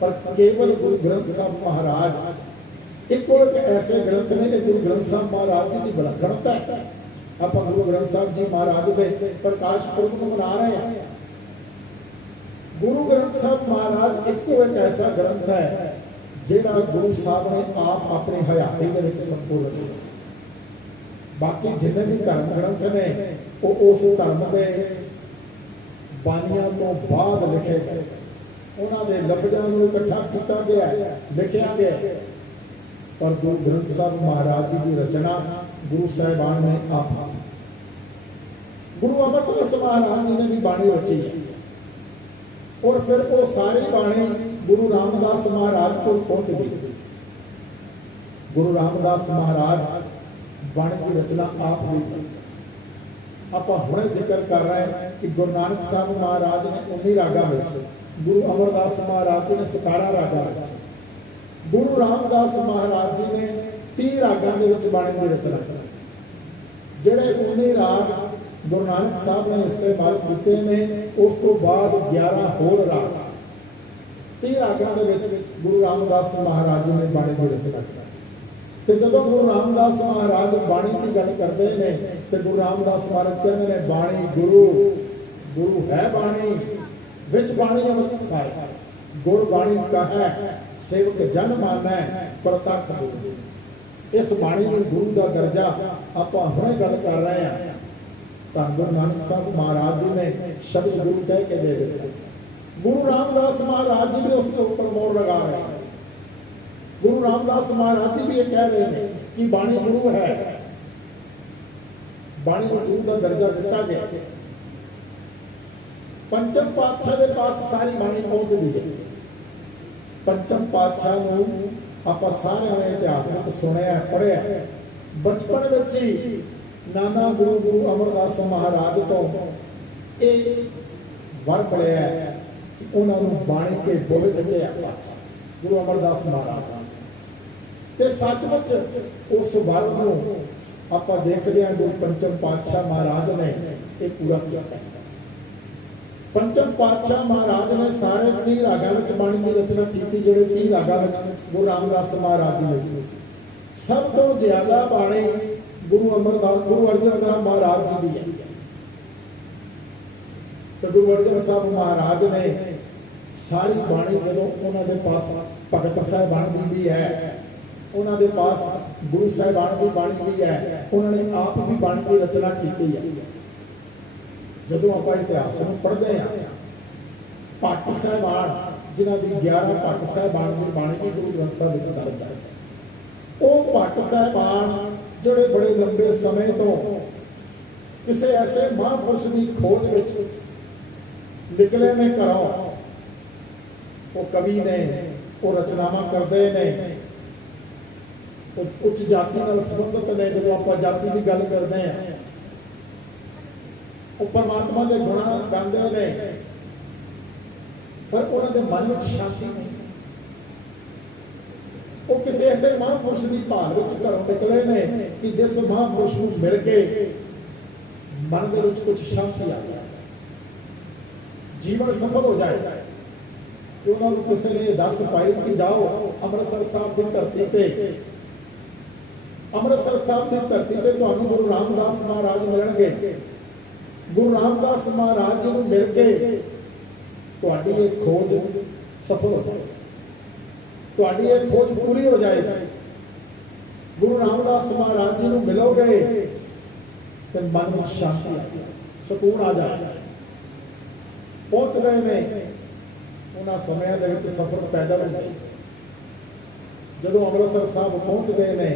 पर केवल गुरु ग्रंथ साहब महाराज एक और ऐसे ग्रंथ ने, गुरु ग्रंथ साहब महाराज जी की बड़ा गणता है। आप गुरु ग्रंथ साहब जी महाराज के प्रकाश पुरब को मना रहे हैं। गुरु ग्रंथ साहब महाराज एक ऐसा ग्रंथ है जिहड़ा गुरु साहब ने आप अपनी हयाती दे विच संपूर्ण किया। बाकी जिन्ने भी धर्म ग्रंथ ने वो उस धर्म के बानियां तो बाद लिखे गए, उन्होंने लफ्ज़ों को इकट्ठा किया गया, लिखा गया, पर गुरु ग्रंथ साहब महाराज जी की रचना गुरु साहिबान ने आप, गुरु अमरदास महाराज जी ने भी बाणी रची है। और फिर वो सारी बाणी गुरु रामदास महाराज को पहुंच गई। गुरु रामदास महाराज बाणी की रचना आप हुई। आप हुणे जिक्र कर रहे हैं कि गुरु नानक साहब महाराज ने 19 रागां में, गुरु अमरदास महाराज जी ने 17 रागां में, गुरु रामदास महाराज जी ने 30 रागां दे विच बाणी की रचना की। जिहड़े 19 राग गुरु नानक साहब ने इस्तेमाल किए ने, उस तो बाद 11 होर राग 30 रागां दे विच गुरु रामदास महाराज जी ने बाणी की रचना की। तो जब गुरु रामदास महाराज बाणी की गल करते हैं तो गुरु रामदास महाराज कहते हैं, बाणी गुरु, गुरु है बाणी, विच बाणी अमृत सार, गुर बाणी का है सेवक जन मानै प्रतख बोल। इस बाणी में गुरु का दर्जा आप हुणे गल कर रहे हैं। धन गुरु नानक साहब महाराज जी ने शब्द गुरु कह के दे दिया। गुरु रामदास महाराज जी भी उसके ऊपर मोहर लगा रहे हैं। गुरु रामदास महाराज जी भी ये कह रहे हैं कि बाणी गुरु है। बाणी को गुरु का दर्जा दिता गया। पंचम पातशाह के पास सारी बाणी पहुंचती है। पंचम पातशाह को आप सारे ने इतिहास में सुनिया पढ़िया। बचपन में ही नाना गुरु अमरदास महाराज तो ये वर पड़िया कि उन्होंने बाणी के बोले दिते गुरु अमरदास महाराज ते सचमुच उस वर को आप देखते हैं गुरु पंचम पातशाह महाराज ने ये पूरा किया। पंचम पातशाह महाराज ने सारे 30 रागां में बाणी की रचना की। जोड़े 30 रागां में गुरु रामदास महाराज ने सब तो ज्यादा बाणी गुरु अमरदास गुरु अर्जन देव महाराज जी की है। तो गुरु अर्जन साहब महाराज ने सारी बाणी जो उन्होंने पास भगत साहिबान की भी है, उन्होंने पास गुरु साहिबान की बाणी भी है, उन्होंने आप भी बाणी की रचना की है। जो आप इतिहास में पढ़ते हैं भट्ट साहिबान जिन्हों की 11 भट्ट साहिबान की बाणी भी गुरु ग्रंथ साहिब में दर्ज है। वो भट्ट साहिबान जोड़े बड़े लंबे समय तो किसी ऐसे महापुरुष की खोज में निकले ने घरों, वो कवि ने, वो रचनावां करते हैं, उच्च जाति नाल संबंधित ने। जो आप जाति की गल करते हैं वो परमात्मा के गुणा गाते हैं, पर उन्होंने मन में शांति नहीं। वो किसी ऐसे महापुरुष की भाल में घरों निकले ने कि जिस महापुरुष को मिल के मन के कुछ शांति आ जाए, जीवन सफल हो जाए। कि उन्होंने किसी ने दस पाई कि जाओ अमृतसर साहब की धरती पे, अमृतसर साहब की धरती पे तुहानू गुरु रामदास महाराज मिलणगे। गुरु रामदास महाराज जी को मिल के तुहाडी ये खोज सफल हो जाए, तुहाडी ये खोज पूरी हो जाएगी। गुरु रामदास महाराज जी को मिलोगे तो मन में शांति आ जाए, सुकून आ जाए। पहुंच गए ने उन्होंने समय के सफर पैदल होते। जो अमृतसर साहब पहुंचते हैं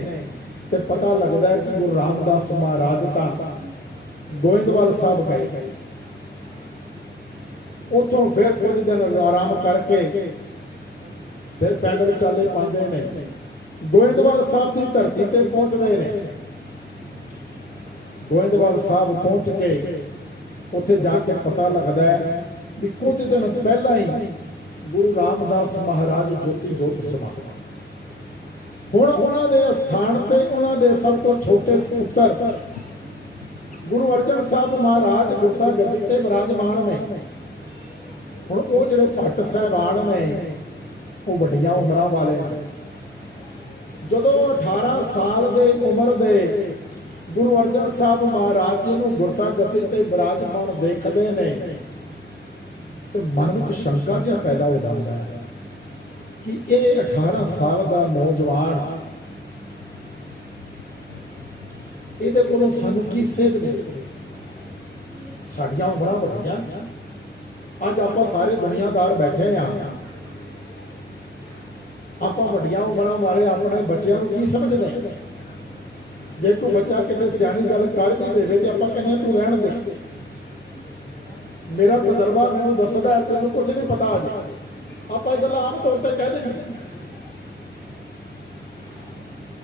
तो पता लगता है कि गुरु रामदास महाराज का गोइंदवाल साहब गए, उतों फिर कुछ दिन आराम करके फिर पैदल चाले पाते हैं। गोइंदवाल साहब की धरती पर पहुंचते हैं। गोइंदवाल साहब पहुंच के उत्थे जाके पता लगता है कि कुछ दिन पहला ही गुरु रामदास महाराज ज्योति जोत समा। हुण उन्होंने स्थान पे उन्होंने सब तो छोटे पुत्र गुरु अर्जन साहब महाराज गुरता गद्दी ते विराजमान ने। हुण वो जिहड़े भट्ट साहिबान ने वो वड्डियां उमरां वाले ने। जदों 18 साल दे उम्र दे गुरु अर्जन साहब महाराज जी नूं गुरता गद्दी ते विराजमान देखते हैं तो मन में शंका जिहा पैदा हो जाता है कि ये 18 साल का नौजवान ਇਹਦੇ ਕੋਲੋਂ ਸਾਨੂੰ ਕੀ ਸੇਧ ਮਿਲੇ। ਸਾਡੀਆਂ ਉਮਰਾਂ ਵੱਡੀਆਂ, ਅੱਜ ਆਪਾਂ ਸਾਰੇ ਦੁਨੀਆਦਾਰ ਬੈਠੇ ਆ, ਆਪਾਂ ਵੱਡੀਆਂ ਉਮਰਾਂ ਵਾਲੇ ਆਪਣੇ ਬੱਚਿਆਂ ਨੂੰ ਕੀ ਸਮਝਦੇ। ਜੇ ਕੋਈ ਬੱਚਾ ਕਿਤੇ ਸਿਆਣੀ ਗੱਲ ਕਰ ਵੀ ਦੇਵੇ ਤੇ ਆਪਾਂ ਕਹਿੰਦੇ ਤੂੰ ਰਹਿਣ ਦੇ, मेरा तजर्बा मैं दसदा है तेन कुछ नहीं पता अज आप गल आम तौर पर कह देंगे।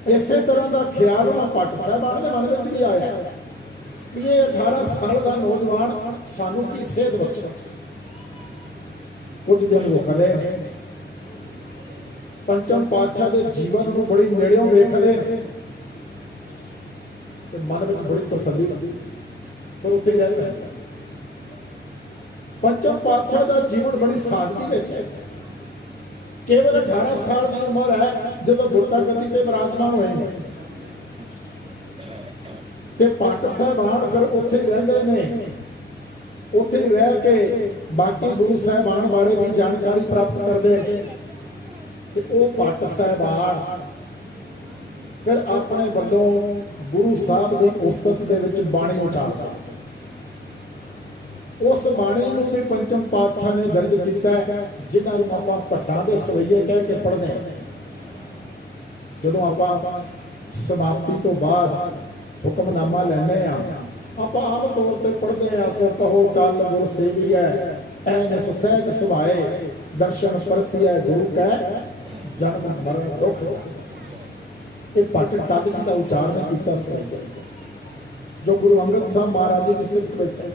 इसे तरह का ख्याल भट्ट साहिबान के मन में भी आया कि ये 18 साल का नौजवान सानू की सेहत बचे। कुछ दिन रुकते हैं, पंचम पातशाह के जीवन को बड़ी नेड़ों देखते हैं, मन में बड़ी तसल्ली पर उत्थे रहते हैं। पंचम पातशाह का जीवन बड़ी सादगी में है। केवल 18 साल की उम्र है जो गुरता गद्दी से विराजमान हुए हैं। भट्ट साहिबान फिर उत्थे रहंदे ने, उत्थे रह के बाकी गुरु साहिबान बारे भी जानकारी प्राप्त करते हैं। भट्ट साहिबान फिर अपने वालों गुरु साहब की उस्तत दे विच बाणी उचारदा। उस बाणी नूं भी पंचम पातशाह ने दर्ज किया है, जिन्होंने आपां भट्टां दे सवैये कह के पढ़ते हैं। जदों आपां समाप्ति तो बाद हुक्मनामा लैने आ आप आम तौर पर पढ़ते हैं, सो कहो टल गुर सेवी है ऐनस सहज सुभाए, दर्शन परसी है गुरु कै जन्म मरण दुख। ये भट्ट टल जी का उच्चारण किया सवाई जो गुरु अमृत साहब महाराज जी की सिफत विच है।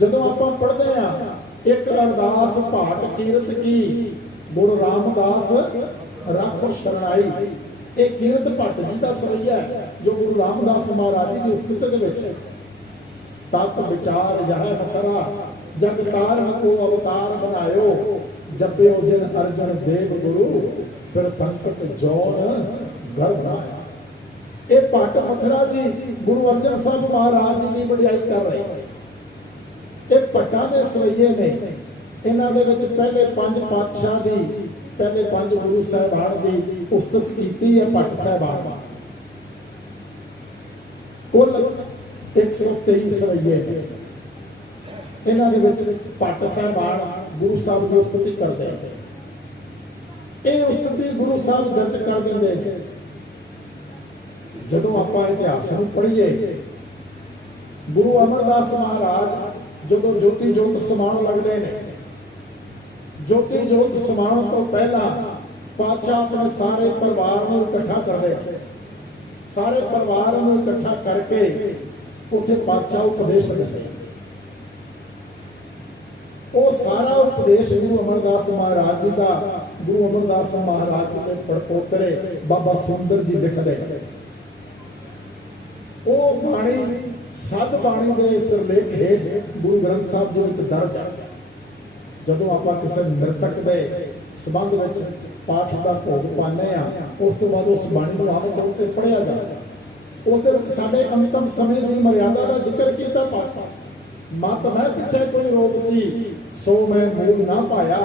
जदों आपां पढ़ते हैं एक अरदास भाट कीरत की गुरु रामदास रख शरणाई, ये कीरत भट्ट जी का सवैया है जो गुरु रामदास महाराज जी की उस्तित विच तत् विचार यह नकरा जग तारण को अवतार बनायो, जपयो जिन अर्जन देव गुरु फिर संकट जौन गर्भ आया। ये भट्ट पथरा जी गुरु अर्जन साहब महाराज जी की वडियाई कर रहे हैं। ये भट्टां दे सवैये ने, इन्हां दे विच पहले पंज पातशाह दी, पहले पंज गुरु साहिबान की उस्तत की है भट्ट साहिबान। कुल 123 सवैये ने, इन्हां दे विच भट्ट साहिबान गुरु साहब की उस्तति करते हैं। ये उस्तति गुरु साहब दर्ज कर देंगे। जदों आपां इतिहास नूं पढ़ीए, गुरु अमरदास महाराज जदों ज्योति जोत समान लगते हैं, ज्योति जोत समान तो पहला पातशाह अपने सारे परिवार को इकट्ठा करते, सारे परिवार को इकट्ठा करके उसे पातशाह उपदेश देते। वो सारा उपदेश गुरु अमरदास महाराज जी का, गुरु अमरदास महाराज जी के पड़पोतरे बाबा सुंदर जी लिखते। वो बाणी सद बाणी के सिरलेख हेठ गुरु ग्रंथ साहब जी में दर्ज है। जदों आप किसी मृतक के संबंध में पाठ का भोग पाने उस तो बाद उस बाणी को आम तौर पर पढ़िया जाए। उस साडे अंतिम समय की मर्यादा का जिक्र किया पातशाह। मत मैं पिछे कोई रोग सी सो मैं मूल ना पाया,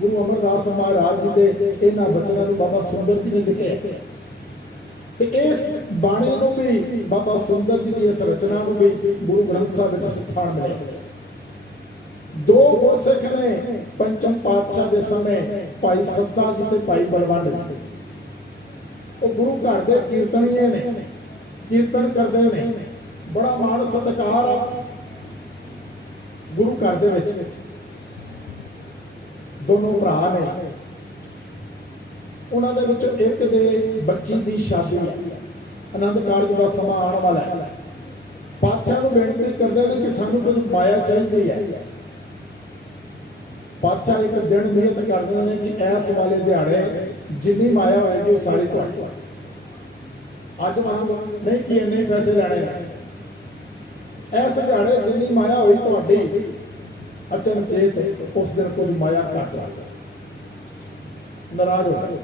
गुरु अमरदास महाराज जी के इन्होंने बचनों को बाबा सुंदर जी ने लिखे। इस बाणी को भी बाबा सुंदर जी की इस रचना को भी गुरु ग्रंथ साहब में स्थान मिले। दो गुरसिख ने पंचम पातशाह के समय भाई सत्ता जी ते भाई बलवंत जी, वो गुरु घर के कीर्तनीय ने, कीर्तन करते हैं, बड़ा मान सत्कार गुरु घर दे विच। दोनों भरा ने, उन्होंने एक दे बच्ची की शादी है, आनंद कारज का समा आने वाला है। पातशाह को बेनती करते हैं कि सानू कुछ माया चाहिए है। पातशाह एक दिन नियत करते हैं कि इस वाले दिहाड़े जिन्नी माया होगी वो सारी तुहाडी। अज वांग नहीं कि इन्ने पैसे लेने, इस दिहाड़े जिन्नी माया हुई तुहाडी, अचनचेत उस दिन कोई माया घट नाराज हो गए,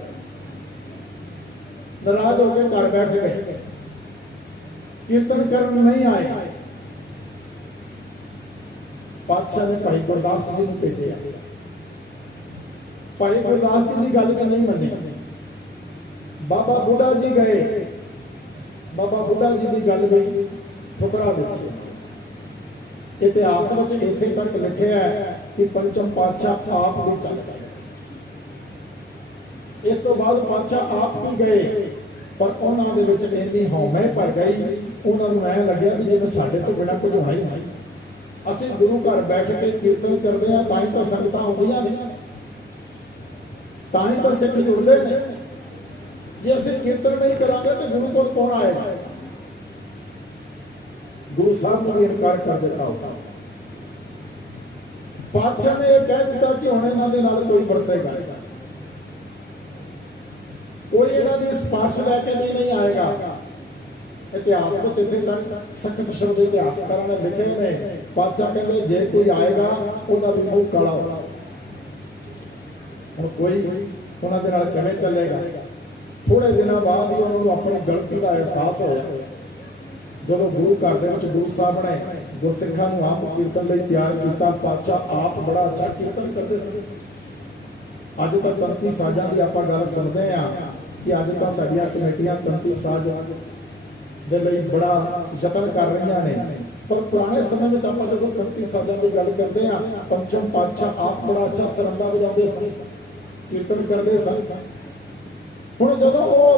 नाराज होकर घर बैठ गए, कीर्तन करने नहीं आए। पातशाह ने भाई गुरदास जी को भेजे। भाई गुरदास जी की गल भी नहीं मनी। बाबा बुढ़ा जी गए, बाबा बुढ़ा जी की गल भी ठुकरा दी। इतिहास में इत्थे तक लिखे है कि पंचम पातशाह आप भी चल गए। इस तो बाद पातशाह आप भी गए, पर उन्होंने इन्नी हौमे भर गई, उन्होंने ऐ लगे भी जिवें साडे तो बिना कुछ होना ही नहीं। असीं गुरु घर बैठ के कीर्तन करते हैं, तां तो संगतां आउंदियां ने, तां तो सिख जुड़ते हैं। जे असीं कीर्तन नहीं करांगे तो गुरु कोल कौन आएगा? गुरु साहब ने भी इनकार कर दिता होगा। पातशाह ने यह कह दिया कि हुण इन्हां दे नाल कोई वरतेगा, कोई इन्हां दी सिफारिश लैके भी नहीं आएगा। इतिहास में इतने तक सख्त शब्द इतिहासकारों ने लिखे ने। पातशाह कहते जे कोई आएगा उसका भी मुंह काला होगा। हुण कोई उन्हां दे नाल किवें चलेगा? थोड़े दिनों बाद ही उन्होंने अपनी गलती का एहसास होया। जदों गुरु घर दे विच गुरु साहब ने गुरसिखां नूं आम कीर्तन लई तैयार किया, पातशाह आप बड़ा अच्छा कीर्तन करते थे। अज तक तंती साजां की आपां गल सुनते हैं कि अज तक साडियां कमेटियां तंती साज दे लई बड़ा यतन कर रही ने, पर पुराने समय में आपां जदों तंती साजां की गल करते हैं, पंचम पातशाह आप बड़ा अच्छा सरंगा बजाते सन, कीर्तन करते सन। हुण जदों वो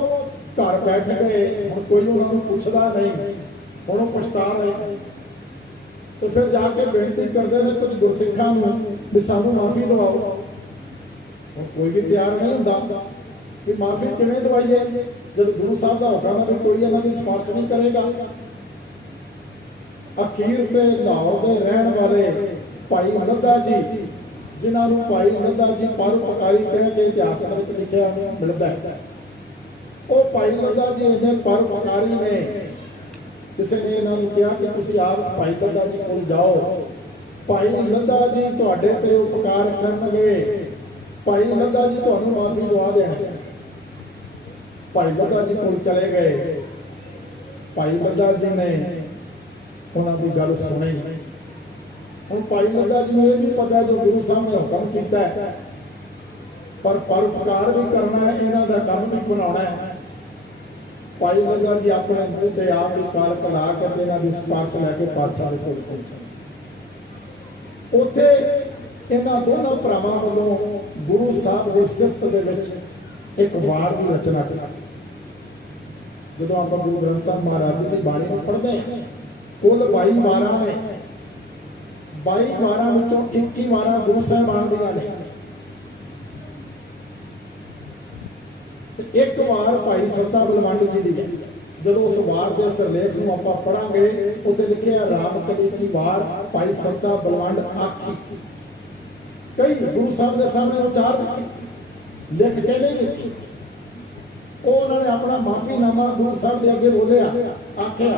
घर बैठ गए, हुण कोई उन्होंने पुछदा नहीं, हुण वो पछता रहे। तो फिर जाके बेनती करते हैं कुछ गुरसिखां नूं भी सानू माफ़ी दवाओ। हुण कोई भी तैयार नहीं हुंदा कि माफ़ी किवें दवाईए जब गुरु साहब का हुक्म है भी कोई इन्हां दी सिफारिश नहीं करेगा। अखीर ते लाहौर के रहने वाले भाई लद्दा जी, जिन्होंने भाई लद्दा जी परोपकारी कह के इतिहास में लिखा मिलता है, वो भाई लद्दा जी इन्ने परोपकारी ने, किसी ने इन्होंने कहा कि तुसीं आप भाई लद्दा जी को जाओ, भाई लद्दा जी तुहाडे ते उपकार करनगे, भाई लद्दा जी तुहानूं माफ़ी दवा देणगे। भाई लद्दा जी को चले गए। भाई लद्दा जी ने उन्होंने गल सुनी। हुण भाई लद्दा जी को यह भी पता जो गुरु साहब ने हुक्म किया है, पर परोपकार भी करना है, इन्हों का काम भी बनाना है। भाई लद्दा जी अपने मुँह पे आप ही काल कला कर इन्हों की सिफारिश लैके पातशाह के कोल पहुंचे। उत्थे इन्हों दोनों भरावां वालों गुरु साहब की सिफत दे विच एक वार की रचना की। जो आप गुरु ग्रंथ साहब महाराज जी की बाणी में पढ़ते हैं, कुल 22 वारा ने, 22 वारा विचों 21 वारा गुरु साहिबान दियां ने। एक वार भाई सत्ता बलवंड जी दी है। जब उस वार के सिरलेख को आप पढ़ांगे उत्ते लिखे रामकली की वार भाई सत्ता बलवंड आखी। कई गुरु साहब के सामने उचार लिख के नहीं लिखी, उन्होंने अपना माफीनामा गुरु साहब के अगे बोलिया, आख्या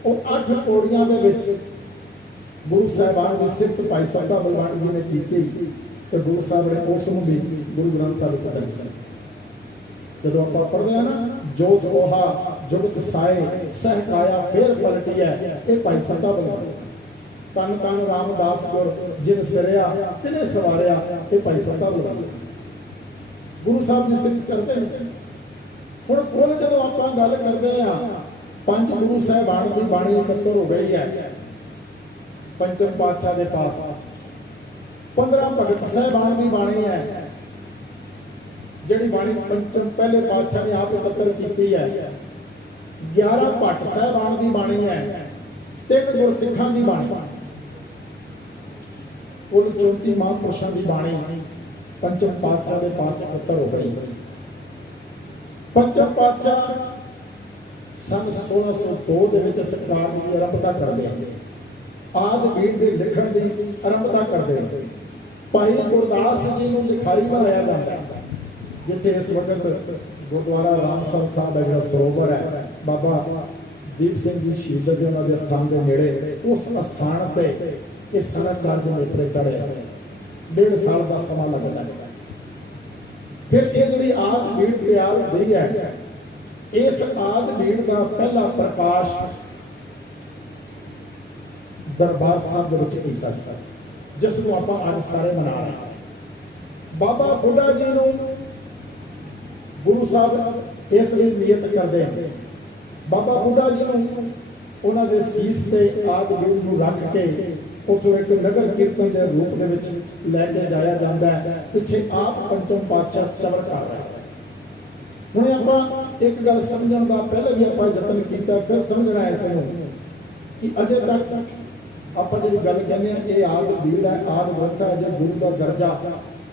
वो 8 पौड़ियां दे विच गुरु साहिबान की सिफत भाई सत्ता बलवंड जी ने की, तो गुरु साहब ने उसनूं भी गुरु ग्रंथ साहिब विच दर्ज किया। जो आप पढ़ते हैं ना, जोत ओहा जुगत साए सहकाया फेर पलटी है, ये भाई सत्ता बलवंड। तन तन रामदास गुर जिन सिरिया तिने सवारिया, ये भाई सत्ता बलवंड। गुरु साहब की सिफत करते हैं। हुण कुल जो आप गल करते हैं, 5 गुरु साहिबान की बाणी इकट्ठर हो गई है पंचम पातशाह के पास। 15 भगत साहिबान की बाणी है, जिहड़ी बाणी पंचम पहले पातशाह ने आप इकट्ठर की है। 11 भट्ट साहिबान की बाणी है, 3 गुरसिखां की बाणी, कुल 34 महापुरुषों की बाणी पंचम पातशाह के पास इकट्ठर हो गई। पंचम पातशाह सन 1602 के सरकार की आरंभता करते हैं, आदि बीड़ के लिखण की आरंभता करते हैं। भाई गुरदास जी को लिखारी बनाया जाता है, जिथे इस वक्त गुरुद्वारा रामसर साहब का जो सरोवर है, बाबा दीप सिंह जी शहीद के उन्होंने स्थान के नेड़े, उस स्थान पर यह सड़क कार्य नेपरे चढ़े 1.5 साल का समा लगता है। फिर ये जी आद भीड़ तैयार हुई है, इस आद भीड़ का पहला प्रकाश दरबार साहब किया, जिसको आप अज सारे मना रहे हैं। बाबा बुढ़ा जी को गुरु साहब इसलिए नियत करते हैं, बाबा बुढ़ा जी को उन्होंने सीस से आद भीड़ को रख के उतो एक नगर कीर्तन के रूप में लैके जाया जाता है। पिछे आप पंचम पातशाह चवर कर रहा है। हुणे आप एक गल समझण का पहले भी आप यतन किया, फिर समझना है इसनूं कि अजे तक आप जी गल कहने ये आद भीड़ है, आद ग्रंथ है, अजे गुरु का दर्जा।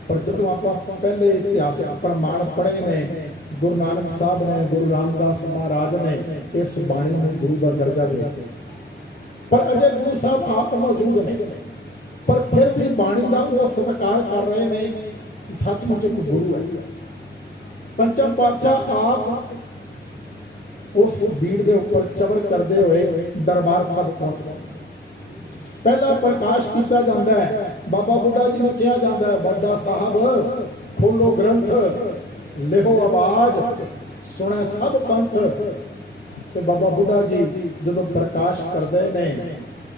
पर जो आप पहले इतिहासिक प्रमाण पढ़े ने, गुरु नानक साहब ने, गुरु रामदास महाराज ने इस बाणी में गुरु का दर्जा दिया, पर अजय गुरु साहब आप मौजूद नहीं। पर फिर भी बाणी का वो सत्कार कर रहे हैं, सचमुच एक गुरु है। पंचम पातशाह आप उस भीड़ के ऊपर चवर करते हुए दरबार साहब पहुंच गए। पहला प्रकाश किया जाता है, बाबा बुढ़ा जी ने कहा जाता है, बड़ा साहब खोलो ग्रंथ, लिखो आवाज, सुने सब पंथ। तो बाबा बुढ़ा जी जो प्रकाश करते हैं,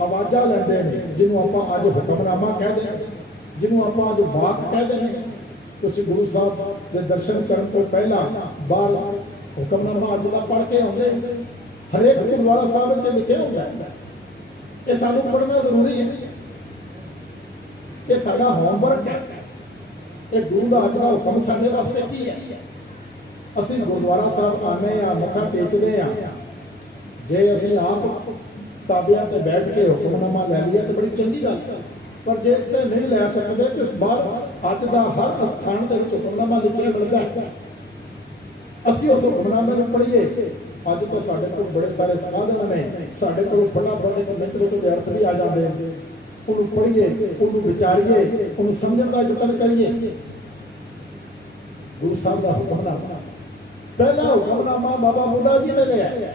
आवाजा लेंदे हैं, जिन्होंने आप अज हुक्मनामा कहते हैं, जिन्होंने आप अज वाक कहते हैं। तुसीं गुरु साहब के दर्शन करने तो पहला बाहर हुक्मनामा अज का पढ़ के आते, हरेक गुरुद्वारा साहब च लिखे होता है। ये सानू पढ़ना जरूरी है, ये साडा होमवर्क है। ये गुरु का अज का हुक्म साडे वास्ते की है, ਅਸੀਂ ਗੁਰਦੁਆਰਾ ਸਾਹਿਬ ਆਉਂਦੇ ਹਾਂ, ਮੱਥਾ ਟੇਕਦੇ ਹਾਂ, ਜੇ ਅਸੀਂ ਆਪ ਤਾਬਿਆਂ ਤੇ ਬੈਠ ਕੇ ਹੁਕਮਨਾਮਾ ਲੈ ਲਈਏ ਤਾਂ ਬੜੀ ਚੰਗੀ ਗੱਲ ਹੈ। ਪਰ ਜੇ ਤੇ ਨਹੀਂ ਲੈ ਸਕਦੇ ਤੇ ਬਾਹਰ ਅੱਜ ਦਾ ਹਰ ਅਸਥਾਨ ਦੇ ਵਿੱਚ ਹੁਕਮਨਾਮਾ ਲਿਖਿਆ ਮਿਲਦਾ ਹੈ, ਅਸੀਂ ਉਸ ਹੁਕਮਨਾਮੇ ਨੂੰ ਪੜ੍ਹੀਏ। ਅੱਜ ਤਾਂ ਸਾਡੇ ਕੋਲ ਬੜੇ ਸਾਰੇ ਸਾਧਨ ਨੇ, ਸਾਡੇ ਕੋਲ ਫਟਾਫਟ ਇੱਕ ਮਿੰਟ ਵਿੱਚ ਉਹਦੇ ਅਰਥ ਵੀ ਆ ਜਾਂਦੇ ਨੇ। ਉਹਨੂੰ ਪੜ੍ਹੀਏ, ਉਹਨੂੰ ਵਿਚਾਰੀਏ, ਉਹਨੂੰ ਸਮਝਣ ਦਾ ਯਤਨ ਕਰੀਏ। ਗੁਰੂ ਸਾਹਿਬ ਦਾ ਹੁਕਮਨਾਮਾ, ਪਹਿਲਾ ਹੁਕਮਨਾਮਾ ਬਾਬਾ ਬੁੱਢਾ ਜੀ ਨੇ ਲਿਆ।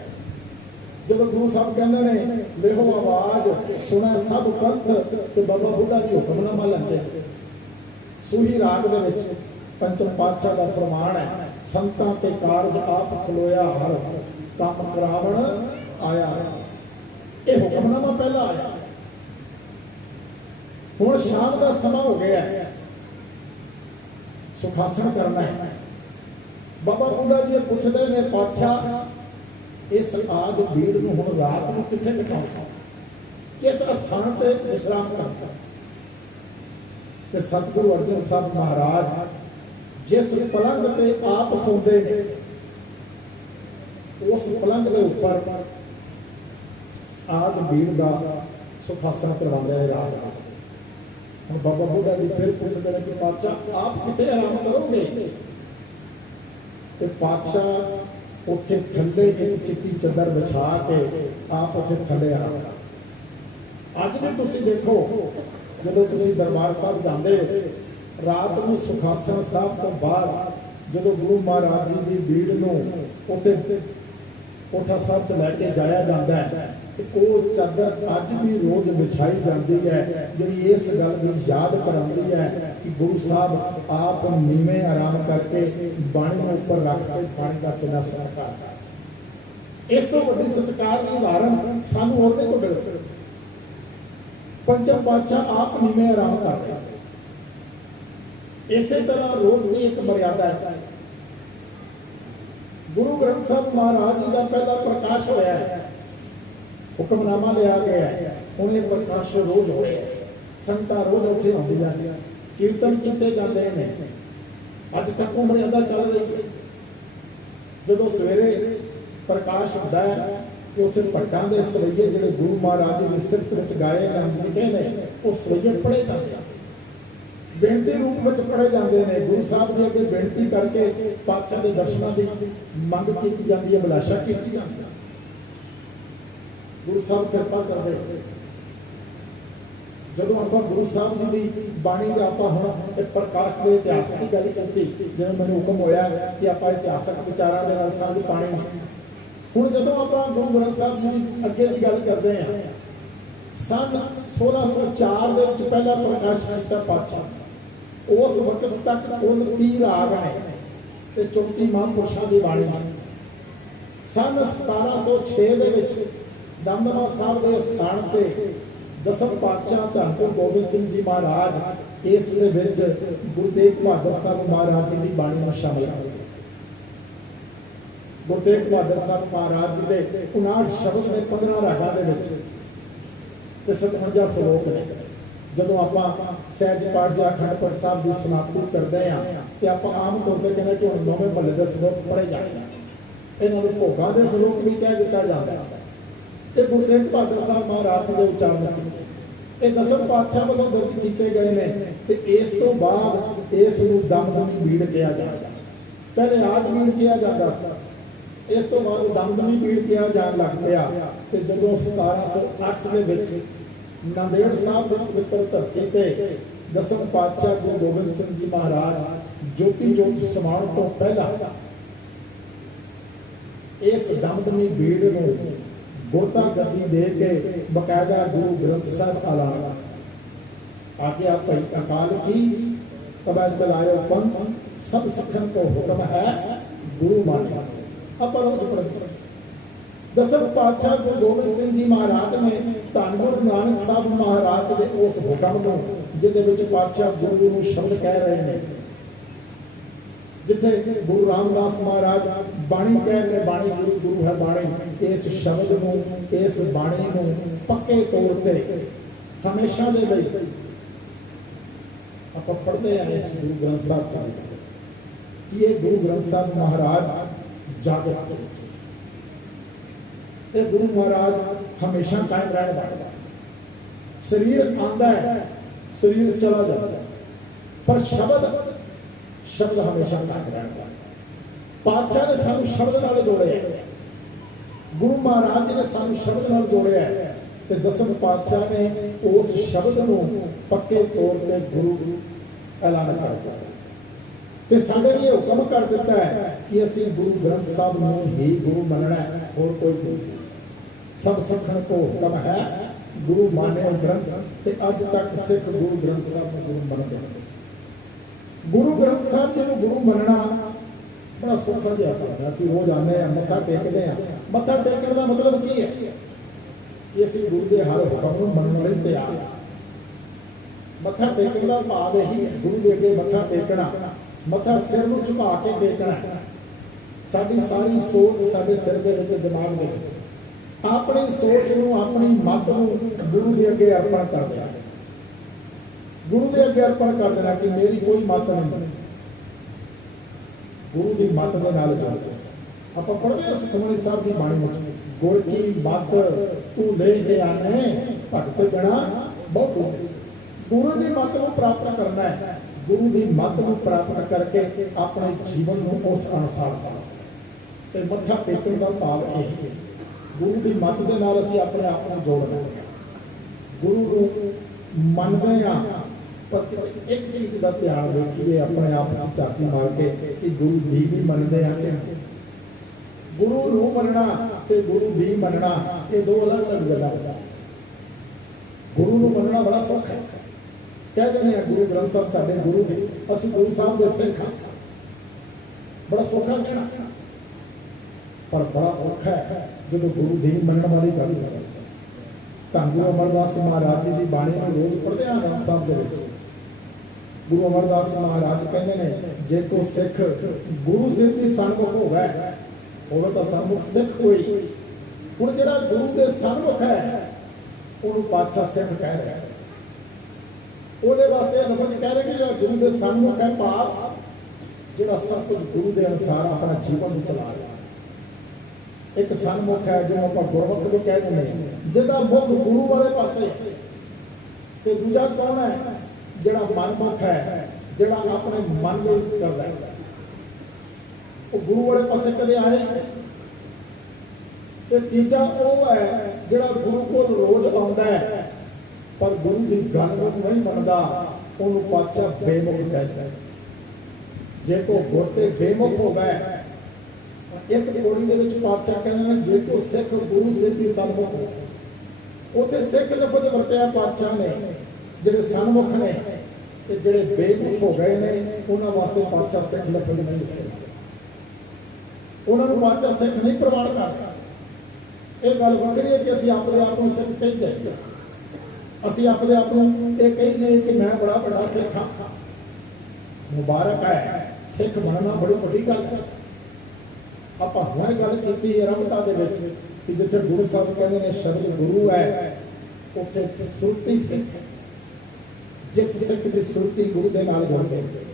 ਜਦੋਂ ਗੁਰੂ ਸਾਹਿਬ ਕਹਿੰਦੇ ਨੇ ਵੇਖੋ ਆਵਾਜ਼ ਸੁਣੈ ਸਭ ਪੰਥ, ਤੇ ਬਾਬਾ ਬੁੱਢਾ ਜੀ ਹੁਕਮਨਾਮਾ ਲੈਂਦੇ। ਸੂਹੀ ਰਾਗ ਦੇ ਵਿੱਚ ਪੰਚਮ ਪਾਤਸ਼ਾਹ ਦਾ ਪ੍ਰਮਾਣ ਹੈ, ਸੰਤਾਂ ਤੇ ਕਾਰਜ ਆਪ ਖਲੋਇਆ ਹਰ, ਕੰਮ ਕਰਾਵਣ ਆਇਆ। ਇਹ ਹੁਕਮਨਾਮਾ ਪਹਿਲਾ ਆਇਆ। ਹੁਣ ਸ਼ਾਮ ਦਾ ਸਮਾਂ ਹੋ ਗਿਆ, ਸੁਖਾਸਨ ਕਰਨਾ ਹੈ। ਬਾਬਾ ਬੁੱਢਾ ਜੀ ਪੁੱਛਦੇ ਨੇ ਪਾਤਸ਼ਾਹ ਇਸ ਆਦ ਭੀੜ ਨੂੰ ਹੁਣ ਰਾਤ ਨੂੰ ਕਿੱਥੇ ਟਿਕਾਉਣਾ, ਕਿਸ ਅਸਥਾਨ ਤੇ ਵਿਸ਼ਰਾਮ ਕਰਨਾ। ਤੇ ਸਤਿਗੁਰੂ ਅਰਜਨ ਸਾਹਿਬ ਮਹਾਰਾਜ ਜਿਸ ਪਲੰਗ ਤੇ ਆਪ ਸੌਂਦੇ ਨੇ, ਉਸ ਪਲੰਗ ਦੇ ਉੱਪਰ ਆਦ ਭੀੜ ਦਾ ਸੁਖਾਸਨ ਕਰਵਾਉਂਦੇ ਨੇ ਰਾਤ ਵਾਸਤੇ। ਹੁਣ ਬਾਬਾ ਬੁੱਢਾ ਜੀ ਫਿਰ ਪੁੱਛਦੇ ਨੇ ਕਿ ਪਾਤਸ਼ਾਹ ਆਪ ਕਿੱਥੇ ਆਰਾਮ ਕਰੋਗੇ? ਤੇ ਪਾਤਸ਼ਾਹ ਉੱਥੇ ਥੱਲੇ ਇੱਕ ਚਿੱਟੀ ਚੱਦਰ ਵਿਛਾ ਕੇ ਆਪ ਉੱਥੇ ਥੱਲੇ ਆਰਾਮ ਕਰ। ਅੱਜ ਵੀ ਤੁਸੀਂ ਦੇਖੋ, ਜਦੋਂ ਤੁਸੀਂ ਦਰਬਾਰ ਸਾਹਿਬ ਜਾਂਦੇ ਰਾਤ ਨੂੰ ਸੁਖਾਸਨ ਸਾਹਿਬ ਤੋਂ ਬਾਅਦ ਜਦੋਂ ਗੁਰੂ ਮਹਾਰਾਜ ਜੀ ਦੀ ਭੀੜ ਨੂੰ ਉੱਥੇ ਕੋਠਾ ਸਾਹਿਬ 'ਚ ਲੈ ਕੇ ਜਾਇਆ ਜਾਂਦਾ ਹੈ, ਤੇ ਉਹ ਚਾਦਰ ਅੱਜ ਵੀ ਰੋਜ਼ ਵਿਛਾਈ ਜਾਂਦੀ ਹੈ, ਜਿਹੜੀ ਇਸ ਗੱਲ ਨੂੰ ਯਾਦ ਕਰਾਉਂਦੀ ਹੈ ਕਿ ਗੁਰੂ ਸਾਹਿਬ ਆਪ ਨੀਵੇਂ ਆਰਾਮ ਕਰਕੇ ਬਾਣੀ ਨੂੰ ਉੱਪਰ ਰੱਖ ਕੇ ਪਾਣੀ ਦਾ ਪੀਣਾ ਸਤਿਕਾਰ ਕਰ। ਇਸ ਤੋਂ ਵੱਡੀ ਸਤਿਕਾਰ ਦੀ ਉਦਾਹਰਨ ਸਾਨੂੰ ਹੋਰ ਨਹੀਂ ਕੋਈ ਮਿਲ ਸਕਦੀ। ਪੰਚਮ ਪਾਤਸ਼ਾਹ ਆਪ ਨੀਵੇਂ ਆਰਾਮ ਕਰ ਰਹੇ। ਇਸੇ ਤਰ੍ਹਾਂ ਰੋਜ਼ ਦੀ ਇੱਕ ਮਰਿਆਦਾ ਹੈ। ਗੁਰੂ ਗ੍ਰੰਥ ਸਾਹਿਬ ਮਹਾਰਾਜ ਜੀ ਦਾ ਪਹਿਲਾ ਪ੍ਰਕਾਸ਼ ਹੋਇਆ ਹੈ, ਹੁਕਮਨਾਮਾ ਲਿਆ ਗਿਆ ਹੈ। ਹੁਣ ਇਹ ਪ੍ਰਕਾਸ਼ ਰੋਜ਼ ਹੋ ਰਿਹਾ, ਸੰਗਤਾਂ ਰੋਜ਼ ਉੱਥੇ ਆਉਂਦੀਆਂ, ਕੀਰਤਨ ਕੀਤੇ ਜਾਂਦੇ ਨੇ। ਅੱਜ ਤੱਕ ਉਹ ਮਰਿਆਦਾ ਚੱਲ ਰਹੀ ਹੈ। ਜਦੋਂ ਸਵੇਰੇ ਪ੍ਰਕਾਸ਼ ਹੁੰਦਾ ਹੈ ਤੇ ਉੱਥੇ ਭੱਟਾਂ ਦੇ ਸਵਈਏ ਜਿਹੜੇ ਗੁਰੂ ਮਹਾਰਾਜ ਜੀ ਦੀ ਸਿਫਤ ਵਿੱਚ ਗਾਏ ਲਿਖੇ ਨੇ, ਉਹ ਸਵਈਏ ਪੜ੍ਹੇ ਜਾਂਦੇ ਆ, ਬੇਨਤੀ ਰੂਪ ਵਿੱਚ ਪੜ੍ਹੇ ਜਾਂਦੇ ਨੇ। ਗੁਰੂ ਸਾਹਿਬ ਜੀ ਅੱਗੇ ਬੇਨਤੀ ਕਰਕੇ ਪਾਤਸ਼ਾਹ ਦੇ ਦਰਸ਼ਨਾਂ ਦੀ ਮੰਗ ਕੀਤੀ ਜਾਂਦੀ ਹੈ, ਅਭਿਲਾਸ਼ਾ ਕੀਤੀ ਜਾਂਦੀ ਹੈ। ਗੁਰੂ ਸਾਹਿਬ ਕਿਰਪਾ ਕਰਦੇ। ਜਦੋਂ ਆਪਾਂ ਗੁਰੂ ਸਾਹਿਬ ਜੀ ਦੀ ਬਾਣੀ ਦਾ ਆਪਾਂ ਹੁਣ ਇੱਕ ਪ੍ਰਕਾਸ਼ ਦੇ ਇਤਿਹਾਸ ਦੀ ਗੱਲ ਕੀਤੀ, ਜਿਵੇਂ ਮੈਨੂੰ ਹੁਕਮ ਹੋਇਆ ਕਿ ਆਪਾਂ ਇਤਿਹਾਸਕ ਵਿਚਾਰਾਂ ਦੇ ਨਾਲ ਸਾਂਝ ਪਾਣੀ। ਹੁਣ ਜਦੋਂ ਆਪਾਂ ਗੁਰੂ ਗ੍ਰੰਥ ਸਾਹਿਬ ਜੀ ਦੀ ਅੱਗੇ ਦੀ ਗੱਲ ਕਰਦੇ ਹਾਂ, ਸੰਨ 1604 ਦੇ ਵਿੱਚ ਪਹਿਲਾ ਪ੍ਰਕਾਸ਼ ਕੀਤਾ ਪਾਤਸ਼ਾਹ। ਉਸ ਵਕਤ ਤੱਕ ਕੁੱਲ 30 ਰਾਗ ਨੇ ਤੇ 34 ਮਹਾਂਪੁਰਸ਼ਾਂ ਦੀ ਬਾਣੀ। ਸੰਨ 1706 ਦੇ ਵਿੱਚ ਦਮਦਮਾ ਸਾਹਿਬ ਦੇ ਸਥਾਨ ਤੇ ਦਸਮ ਪਾਤਸ਼ਾਹ ਧੰਨ ਗੁਰੂ ਗੋਬਿੰਦ ਸਿੰਘ ਜੀ ਮਹਾਰਾਜ ਇਸ ਦੇ ਵਿੱਚ ਗੁਰੂ ਤੇਗ ਬਹਾਦਰ ਸਾਹਿਬ ਮਹਾਰਾਜ ਜੀ ਦੀ ਬਾਣੀ ਨੂੰ ਸ਼ਾਮਿਲ ਕਰ। ਗੁਰੂ ਤੇਗ ਬਹਾਦਰ ਸਾਹਿਬ ਮਹਾਰਾਜ ਜੀ ਦੇ 59 ਸ਼ਬਦ ਨੇ 15 ਰਾਗਾਂ ਦੇ ਵਿੱਚ ਤੇ 57 ਸ਼ਲੋਕ ਨੇ। ਜਦੋਂ ਆਪਾਂ ਸਹਿਜ ਪਾਠ ਜਾਂ ਅਖੰਡ ਪਾਠ ਸਾਹਿਬ ਦੀ ਸਮਾਪਤੀ ਕਰਦੇ ਹਾਂ ਤੇ ਆਪਾਂ ਆਮ ਤੌਰ ਤੇ ਕਹਿੰਦੇ ਕਿ ਹੁਣ ਨੌਵੇਂ ਮਹੱਲੇ ਦੇ ਸ਼ਲੋਕ ਪੜ੍ਹੇ ਜਾਣਗੇ। ਇਹਨਾਂ ਨੂੰ ਭੋਗਾਂ ਦੇ ਸ਼ਲੋਕ ਵੀ ਕਹਿ ਦਿੱਤਾ ਜਾਂਦਾ ਹੈ। ਇਹ ਗੁਰੂ ਤੇਗ ਬਹਾਦਰ ਸਾਹਿਬ ਮਹਾਰਾਜ ਜੀ ਦੇ ਉਚਾਰਨ ਕੀਤੇ, ਇਹ ਦਸਮ ਪਾਤਸ਼ਾਹ ਵੱਲੋਂ ਦਰਜ ਕੀਤੇ ਗਏ ਨੇ। ਤੇ ਇਸ ਤੋਂ ਬਾਅਦ ਇਸ ਨੂੰ ਦਮਦਮੀ ਬੀੜ ਕਿਹਾ ਜਾਂਦਾ। ਪਹਿਲੇ ਆਦ ਬੀੜ ਕਿਹਾ ਜਾਂਦਾ ਸੀ, ਇਸ ਤੋਂ ਬਾਅਦ ਦਮਦਮੀ ਬੀੜ ਕਿਹਾ ਜਾਣ ਲੱਗ ਪਿਆ। ਤੇ ਜਦੋਂ 1708 ਦੇ ਵਿੱਚ ਨਾਂਦੇੜ ਸਾਹਿਬ ਦੇ ਪਵਿੱਤਰ ਧਰਤੀ ਤੇ ਦਸਮ ਪਾਤਸ਼ਾਹ ਗੁਰੂ ਗੋਬਿੰਦ ਸਿੰਘ ਜੀ ਮਹਾਰਾਜ ਜੋਤੀ ਜੋਤ ਸਮਾਉਣ ਤੋਂ ਪਹਿਲਾਂ ਇਸ ਦਮਦਮੀ ਬੀੜ ਨੂੰ ਗੁਰਤਾ ਗੱਦੀ ਦੇ ਕੇ ਬਕਾਇਦਾ ਗੁਰੂ ਗ੍ਰੰਥ ਸਾਹਿਬ ਐਲਾਨ ਆਗਿਆ ਭਈ ਅਕਾਲ ਕੀ ਤਬੈ ਚਲਾਇਓ ਪੰਥ ਸਭ ਸਿੱਖਣ ਕੋ ਹੁਕਮ ਹੈ ਗੁਰੂ ਮਾਨਿਆ। ਆਪਾਂ ਰੋਜ਼ ਪੜ੍ਹਦੇ ਦਸਮ ਪਾਤਸ਼ਾਹ ਗੁਰੂ ਗੋਬਿੰਦ ਸਿੰਘ ਜੀ ਮਹਾਰਾਜ ਨੇ ਧੰਨ ਗੁਰੂ ਨਾਨਕ ਸਾਹਿਬ ਮਹਾਰਾਜ ਦੇ ਉਸ ਹੁਕਮ ਨੂੰ, ਜਿਹਦੇ ਵਿੱਚ ਪਾਤਸ਼ਾਹ ਗੁਰੂ ਨੂੰ ਸ਼ਬਦ ਕਹਿ ਰਹੇ ਨੇ, ਜਿੱਥੇ ਗੁਰੂ ਰਾਮਦਾਸ ਮਹਾਰਾਜ ਬਾਣੀ ਕਹਿ ਰਹੇ, ਬਾਣੀ ਗੁਰੂ ਗੁਰੂ ਹੈ ਬਾਣੀ, ਇਸ ਸ਼ਬਦ ਨੂੰ, ਇਸ ਬਾਣੀ ਨੂੰ ਪੱਕੇ ਤੌਰ ਤੇ ਹਮੇਸ਼ਾ ਦੇ ਲਈ ਆਪਾਂ ਪੜ੍ਹਦੇ ਆ। ਇਸ ਗੁਰੂ ਗ੍ਰੰਥ ਸਾਹਿਬ ਚ कि ये गुरु ग्रंथ साहब महाराज जागृत, ये गुरु महाराज हमेशा कायम रहने वाला। शरीर आंदा है, शरीर चला जाता है, पर शब्द हमेशा कायम रहने वाला। पातशाह ने सानू शब्द नाल जोड़े, गुरु महाराज जी ने सानू शब्द नाल जोड़े है, ते दसम पातशाह ने उस शब्द नूं पक्के तौर पे गुरु ऐलान कर दिता ते साडे लिए हुक्म कर दिता है कि असीं गुरु ग्रंथ साहब नूं ही गुरु मनना है, होर कोई गुरु। सब सिखां को हुक्म है गुरु माने ग्रंथ, ते अज तक सिख गुरु ग्रंथ साहब नूं गुरु मनदे हैं। गुरु ग्रंथ साहब जी नूं गुरु मनना बड़ा सौखा जिहा काम है। असीं रोज़ आने हैं, मत्था टेकदे हैं। मत्था टेकण दा मतलब की है कि असीं गुरु दे हर हुक्म नूं मनण लई तैयार हां। मत्था टेकण दा भाव यही है, गुरु दे अगे मत्था टेकना, मत्था सिर नूं झुका के टेकना। साडी सारी सोच साडे सिर दे विच, दिमाग दे विच, अपनी सोच नूं, अपनी मत नूं गुरु दे अगे अर्पण कर देना। गुरु दे अगे अर्पण कर देना कि मेरी कोई मत नहीं, गुरु की मत के नाल जुड़। आप पढ़ते हैं सुखमनी साहब की बाणी में, गुर की मत तू लेके आने भगत गणा बहुत। गुरु की मत को प्राप्त करना है, गुरु की मत को प्राप्त करके अपने जीवन को उस अनुसार चलाना। मत्था टेकण का भाव यही है, गुरु की मत के नाल असीं अपने आप को जोड़ना है। गुरु को मनदे हां, पर एक चीज का ध्यान रखिए अपने आप की झाती मार के कि गुरु दी भी मनते हैं। गुरु नूं मनना ते गुरु दी मनना ये दो अलग अलग गल्लां हैं। गुरु नूं मनना बड़ा सौखा है, कह देने हैं गुरु ग्रंथ साहब साडे गुरु ने, असीं गुरु साहब दे सिख हां, बड़ा सौखा कहना, पर बड़ा औखा है जो गुरु दी मनण वाली गल है। धन गुरु अमरदास महाराज जी की बाणी नूं रोज पढ़दे हां ग्रंथ साहब दे विच। गुरु अमरदास महाराज कहते हैं जे को सिख गुरु सिर की सन्मुख होवे तो सन्मुख सिख कोई। हुण जिहड़ा गुरु के सन्मुख है उहनूं पातशाह सिख कह रहा है। ਉਹਦੇ वास्ते लफज कह रहे कि जो गुरु के सन्मुख है भाव जिहड़ा सब कुछ गुरु के अनुसार अपना जीवन चला रहा है। एक सन्मुख है जिन्होंने आप गुरमुख भी कह देंगे, जिहड़ा मुख गुरु वाले पासे, ते दूजा कौन है जिहड़ा मनमुख है, जिहड़ा अपने मन में करता है। वो गुरु वाले पासे कदे आए। ते तीजा वो है जिहड़ा गुरु को रोज आउंदा है पर गुरु की गल नहीं मनदा, उहनूं पातशाह बेमुख कहता है। जे तो गुर ते बेमुख होवे, एक पौड़ी दे विच पातशाह कहंदे ने जे तो सिख गुरु सिर दी सन्मुख हो, उत्थे सिख लफज वरतिया पातशाह ने। जिहड़े सन्मुख ने ते जिहड़े बेमुख हो गए ने उन्हां वास्ते पातशाह सिख लफज नहीं इस्तेमाल, उन्हां नूं पातशाह सिख नहीं प्रवान करदा। ਇਹ ਗੱਲ ਵੱਖਰੀ है कि ਅਸੀਂ अपने आप ਨੂੰ सिख ਕਹਿੰਦੇ ਹਾਂ, ਅਸੀਂ अपने आप ਨੂੰ ਇਹ ਕਹਿੰਦੇ कि मैं बड़ा बड़ा सिख हाँ। मुबारक है, सिख बनना बड़ी वड्डी गल है। ਆਪਾਂ ਹੁਣੇ ਗੱਲ ਕੀਤੀ ਆਰੰਭਤਾ ਦੇ ਵਿੱਚ कि जिथे गुरु साहब कहते हैं शब्द गुरु है उत्थे सुरती सिख, जिस सिख की सुरती गुरु के नाल जोड़ गई,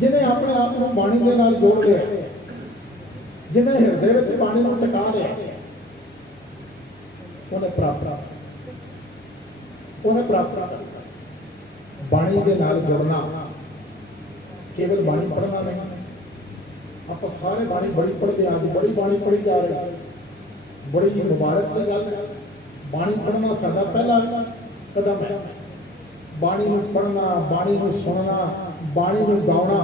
जिन्हें अपने आप को बाणी के नाल जोड़ लिया, जिन्हें हृदय में बाणी को टिका लिया, उन्हें प्राप्त बाणी के नाल जुड़ना। केवल बाणी पढ़ना नहीं, आप सारे बाणी बड़ी पढ़ते हैं, आज बड़ी बाणी पढ़ी जा रही है, बड़ी मुबारक की गल है। बाणी पढ़ना साडा पहला कदम है। बाणी को पढ़ना, बाणी को सुनना, बाणी को गाना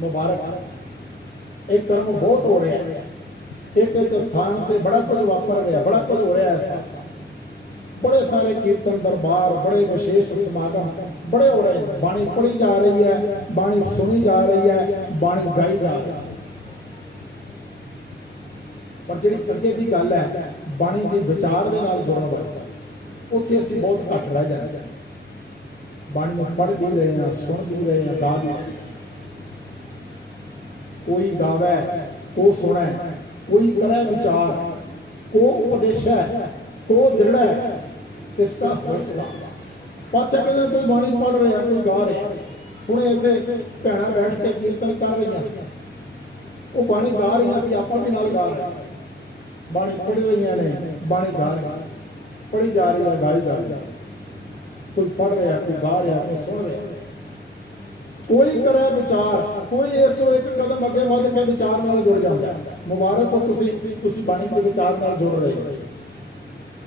मुबारक है। एक कर्म बहुत हो रहा है, एक एक स्थान से बड़ा कुछ वापर गया, बड़ा कुछ हो रहा है। बड़े सारे कीर्तन दरबार, बड़े विशेष समागम बड़े हो रहे हैं। बाणी पढ़ी जा रही है, बाणी सुनी जा रही है, बाणी गाई जा रही है, पर जी अगे की गल है बाणी के विचार के नाल जुड़न वाली, उत्थे असीं बहुत घट रह जाते हैं। बाणी को पढ़ भी रहे हैं, सुन भी रहे हैं, गा भी, कोई गावे, को सुने, कोई करे विचार, को उपदेश है, को दृढ़ है, इसका पातशाह कहते कोई बाणी पढ़ रहे हैं, कोई गा रहे हैं, ਹੁਣ ਇੱਥੇ ਭੈਣਾਂ ਬੈਠ ਕੇ ਕੀਰਤਨ ਕਰ ਰਹੀਆਂ ਸੀ, ਉਹ ਬਾਣੀ ਗਾ ਰਹੀਆਂ ਸੀ, ਆਪਾਂ ਵੀ ਨਾਲ ਗਾ ਰਹੇ ਸੀ। ਬਾਣੀ ਪੜ੍ਹ ਰਹੀਆਂ ਨੇ, ਬਾਣੀ ਗਾ ਰਹੀਆਂ, ਪੜ੍ਹੀ ਜਾ ਰਹੀ ਹੈ, ਗਾਈ ਜਾ ਰਹੀ ਹੈ। ਕੋਈ ਪੜ੍ਹ ਰਿਹਾ, ਕੋਈ ਗਾ ਰਿਹਾ, ਕੋਈ ਸੁਣ ਰਿਹਾ। ਕੋਈ ਕਰੇ ਵਿਚਾਰ, ਕੋਈ ਇਸ ਤੋਂ ਇੱਕ ਕਦਮ ਅੱਗੇ ਵੱਧ ਕੇ ਵਿਚਾਰ ਨਾਲ ਜੁੜ ਜਾਂਦਾ। ਮੁਬਾਰਕ ਹੋ ਤੁਸੀਂ ਬਾਣੀ ਦੇ ਵਿਚਾਰ ਨਾਲ ਜੁੜ ਰਹੇ ਹੋ।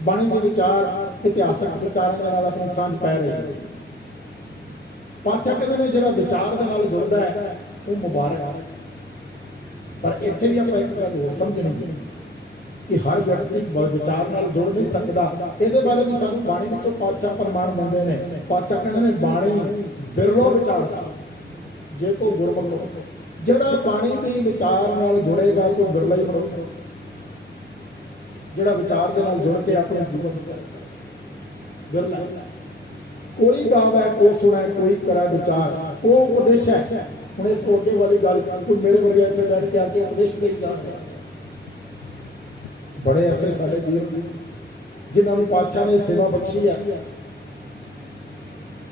ਬਾਣੀ ਦੇ ਵਿਚਾਰ ਇਤਿਹਾਸਕ ਵਿਚਾਰਾਂ ਦੇ ਨਾਲ ਆਪਣੀ ਸਾਂਝ ਪੈ ਰਹੀ ਹੈ। ਪਾਤਸ਼ਾਹ ਕਹਿੰਦੇ ਨੇ ਜਿਹੜਾ ਵਿਚਾਰ ਦੇ ਨਾਲ ਜੁੜਦਾ ਹੈ ਉਹ ਮੁਬਾਰਕ ਹੈ। ਪਰ ਇੱਥੇ ਵੀ ਆਪਾਂ ਇੱਕ ਗੱਲ ਹੋਰ ਸਮਝਣੀ ਕਿ ਹਰ ਵਿਅਕਤੀ ਵਿਚਾਰ ਨਾਲ ਜੁੜ ਨਹੀਂ ਸਕਦਾ। ਇਹਦੇ ਬਾਰੇ ਵੀ ਸਾਨੂੰ ਬਾਣੀ ਵਿੱਚੋਂ ਪਾਤਸ਼ਾਹ ਪ੍ਰਮਾਣ ਦਿੰਦੇ ਨੇ। ਪਾਤਸ਼ਾਹ ਕਹਿੰਦੇ ਨੇ ਬਾਣੀ ਬਿਰਲੋ ਵਿਚਾਰ ਸੀ ਜੇ ਕੋਈ ਗੁਰਮੁਖ, ਜਿਹੜਾ ਬਾਣੀ ਦੇ ਵਿਚਾਰ ਨਾਲ ਜੁੜੇਗਾ ਤਾਂ ਬਿਰਲਾ ਹੀ ਹੋਵੇਗਾ। ਜਿਹੜਾ ਵਿਚਾਰ ਦੇ ਨਾਲ ਜੁੜ ਕੇ ਆਪਣੇ ਜੀਵਨ ਬਿਰਲਾ। ਕੋਈ ਗਾਵੇ, ਕੋਈ ਸੁਣੇ, ਕੋਈ ਕਰੇ ਵਿਚਾਰ, ਉਹ ਉਪਦੇਸ਼ ਹੈ। ਹੁਣ ਇਸ ਤੋਂ ਅੱਗੇ ਵਾਲੀ ਗੱਲ ਕੋਈ ਮੇਰੇ ਵਰਗੇ ਇੱਥੇ ਬੈਠ ਕੇ ਆ ਕੇ ਉਪਦੇਸ਼ ਦੇਈ ਜਾ ਰਿਹਾ। ਬੜੇ ਐਸੇ ਸਾਡੇ ਵੀਰ ਜਿਨ੍ਹਾਂ ਨੂੰ ਪਾਤਸ਼ਾਹ ਨੇ ਸੇਵਾ ਬਖਸ਼ੀ ਹੈ।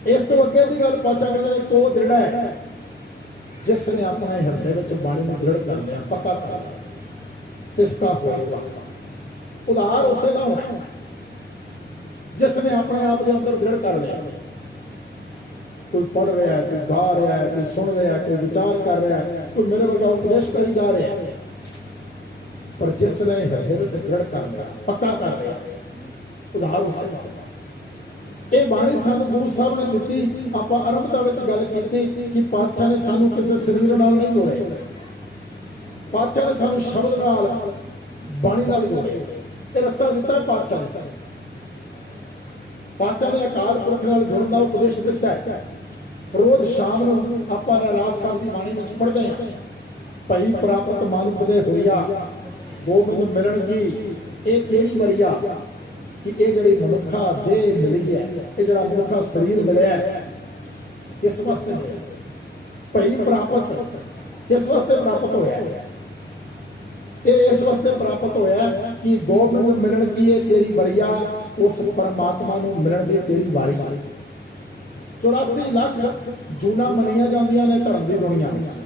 ਇਸ ਤੋਂ ਅੱਗੇ ਦੀ ਗੱਲ ਪਾਤਸ਼ਾਹ ਕਹਿੰਦੇ ਨੇ ਕੋ ਦ੍ਰਿੜ ਹੈ ਜਿਸ ਨੇ ਆਪਣੇ ਹਿਰਦੇ ਵਿੱਚ ਬਾਣੀ ਨੂੰ ਦ੍ਰਿੜ ਕਰ ਲਿਆ, ਪੱਕਾ ਕਰ ਲਿਆ, ਇਸ ਦਾ ਹੋਏਗਾ ਉਧਾਰ ਉਸੇ ਦਾ ਹੋਣਾ ਜਿਸ ਨੇ ਆਪਣੇ ਆਪ ਦੇ ਅੰਦਰ ਦ੍ਰਿੜ ਕਰ ਲਿਆ। ਕੋਈ ਪੜ੍ਹ ਰਿਹਾ ਹੈ, ਕੋਈ ਗਾ ਰਿਹਾ ਹੈ, ਕੋਈ ਸੁਣ ਰਿਹਾ ਹੈ, ਕੋਈ ਵਿਚਾਰ ਕਰ ਰਿਹਾ ਹੈ, ਕੋਈ ਮੇਰੇ ਵਰਗਾ ਉਪਦੇਸ਼ ਕਰੀ ਜਾ ਰਿਹਾ ਹੈ। ਪਰ ਜਿਸ ਨੇ ਹਿਰਦੇ ਵਿੱਚ ਦ੍ਰਿੜ ਕਰ ਲਿਆ, ਪੱਕਾ ਕਰ ਲਿਆ, ਉਧਾਰ ਉਸੇ ਦਾ। ਇਹ ਬਾਣੀ ਸਾਨੂੰ ਗੁਰੂ ਸਾਹਿਬ ਨੇ ਦਿੱਤੀ। ਆਪਾਂ ਆਰੰਭਤਾ ਵਿੱਚ ਗੱਲ ਕੀਤੀ ਕਿ ਪਾਤਸ਼ਾਹ ਨੇ ਸਾਨੂੰ ਕਿਸੇ ਸਰੀਰ ਨਾਲ ਨਹੀਂ ਜੋੜਿਆ। ਪਾਤਸ਼ਾਹ ਨੇ ਸਾਨੂੰ ਸ਼ਬਦ ਨਾਲ, ਬਾਣੀ ਨਾਲ ਜੋੜਿਆ। ਇਹ ਰਸਤਾ ਦਿੱਤਾ ਪਾਤਸ਼ਾਹ ਨੇ। ਪਾਤਸ਼ਾਹ ਨੇ ਅਕਾਲ ਪੁਰਖ ਨਾਲ ਜੁੜਨ ਦਾ ਉਪਦੇਸ਼ ਦਿੱਤਾ ਹੈ। ਰੋਜ਼ ਸ਼ਾਮ ਨੂੰ ਆਪਾਂ ਰਹਿਰਾਸ ਸਾਹਿਬ ਦੀ ਬਾਣੀ ਵਿੱਚ ਪੜ੍ਹਦੇ ਹਾਂ, ਭਈ ਪ੍ਰਾਪਤ ਮਨੁੱਖ ਦੇ ਹੋਇਆ ਗੋਬਿੰਦ ਮਿਲਣ ਕੀ ਇਹ ਕਿਹੜੀ ਵਰੀਆ, ਕਿ ਇਹ ਜਿਹੜੀ ਮਨੁੱਖਾ ਦੇਹ ਮਿਲੀ ਹੈ, ਇਹ ਜਿਹੜਾ ਮਨੁੱਖਾ ਸਰੀਰ ਮਿਲਿਆ ਹੈ, ਇਸ ਵਾਸਤੇ ਭਈ ਪ੍ਰਾਪਤ, ਇਸ ਵਾਸਤੇ ਪ੍ਰਾਪਤ ਹੋਇਆ। ਇਹ ਇਸ ਵਾਸਤੇ ਪ੍ਰਾਪਤ ਹੋਇਆ ਕਿ ਗੋਬਿੰਦ ਮਿਲਣ ਕੀ ਇਹ ਤੇਰੀ ਵਰੀਆ, ਉਸ ਪਰਮਾਤਮਾ ਨੂੰ ਮਿਲਣ ਦੀ ਤੇਰੀ ਵਾਰੀ। 84 ਲੱਖ ਜੂਨਾਂ ਮੰਨੀਆਂ ਜਾਂਦੀਆਂ ਨੇ ਧਰਮ ਦੀ ਦੁਨੀਆ ਵਿੱਚ,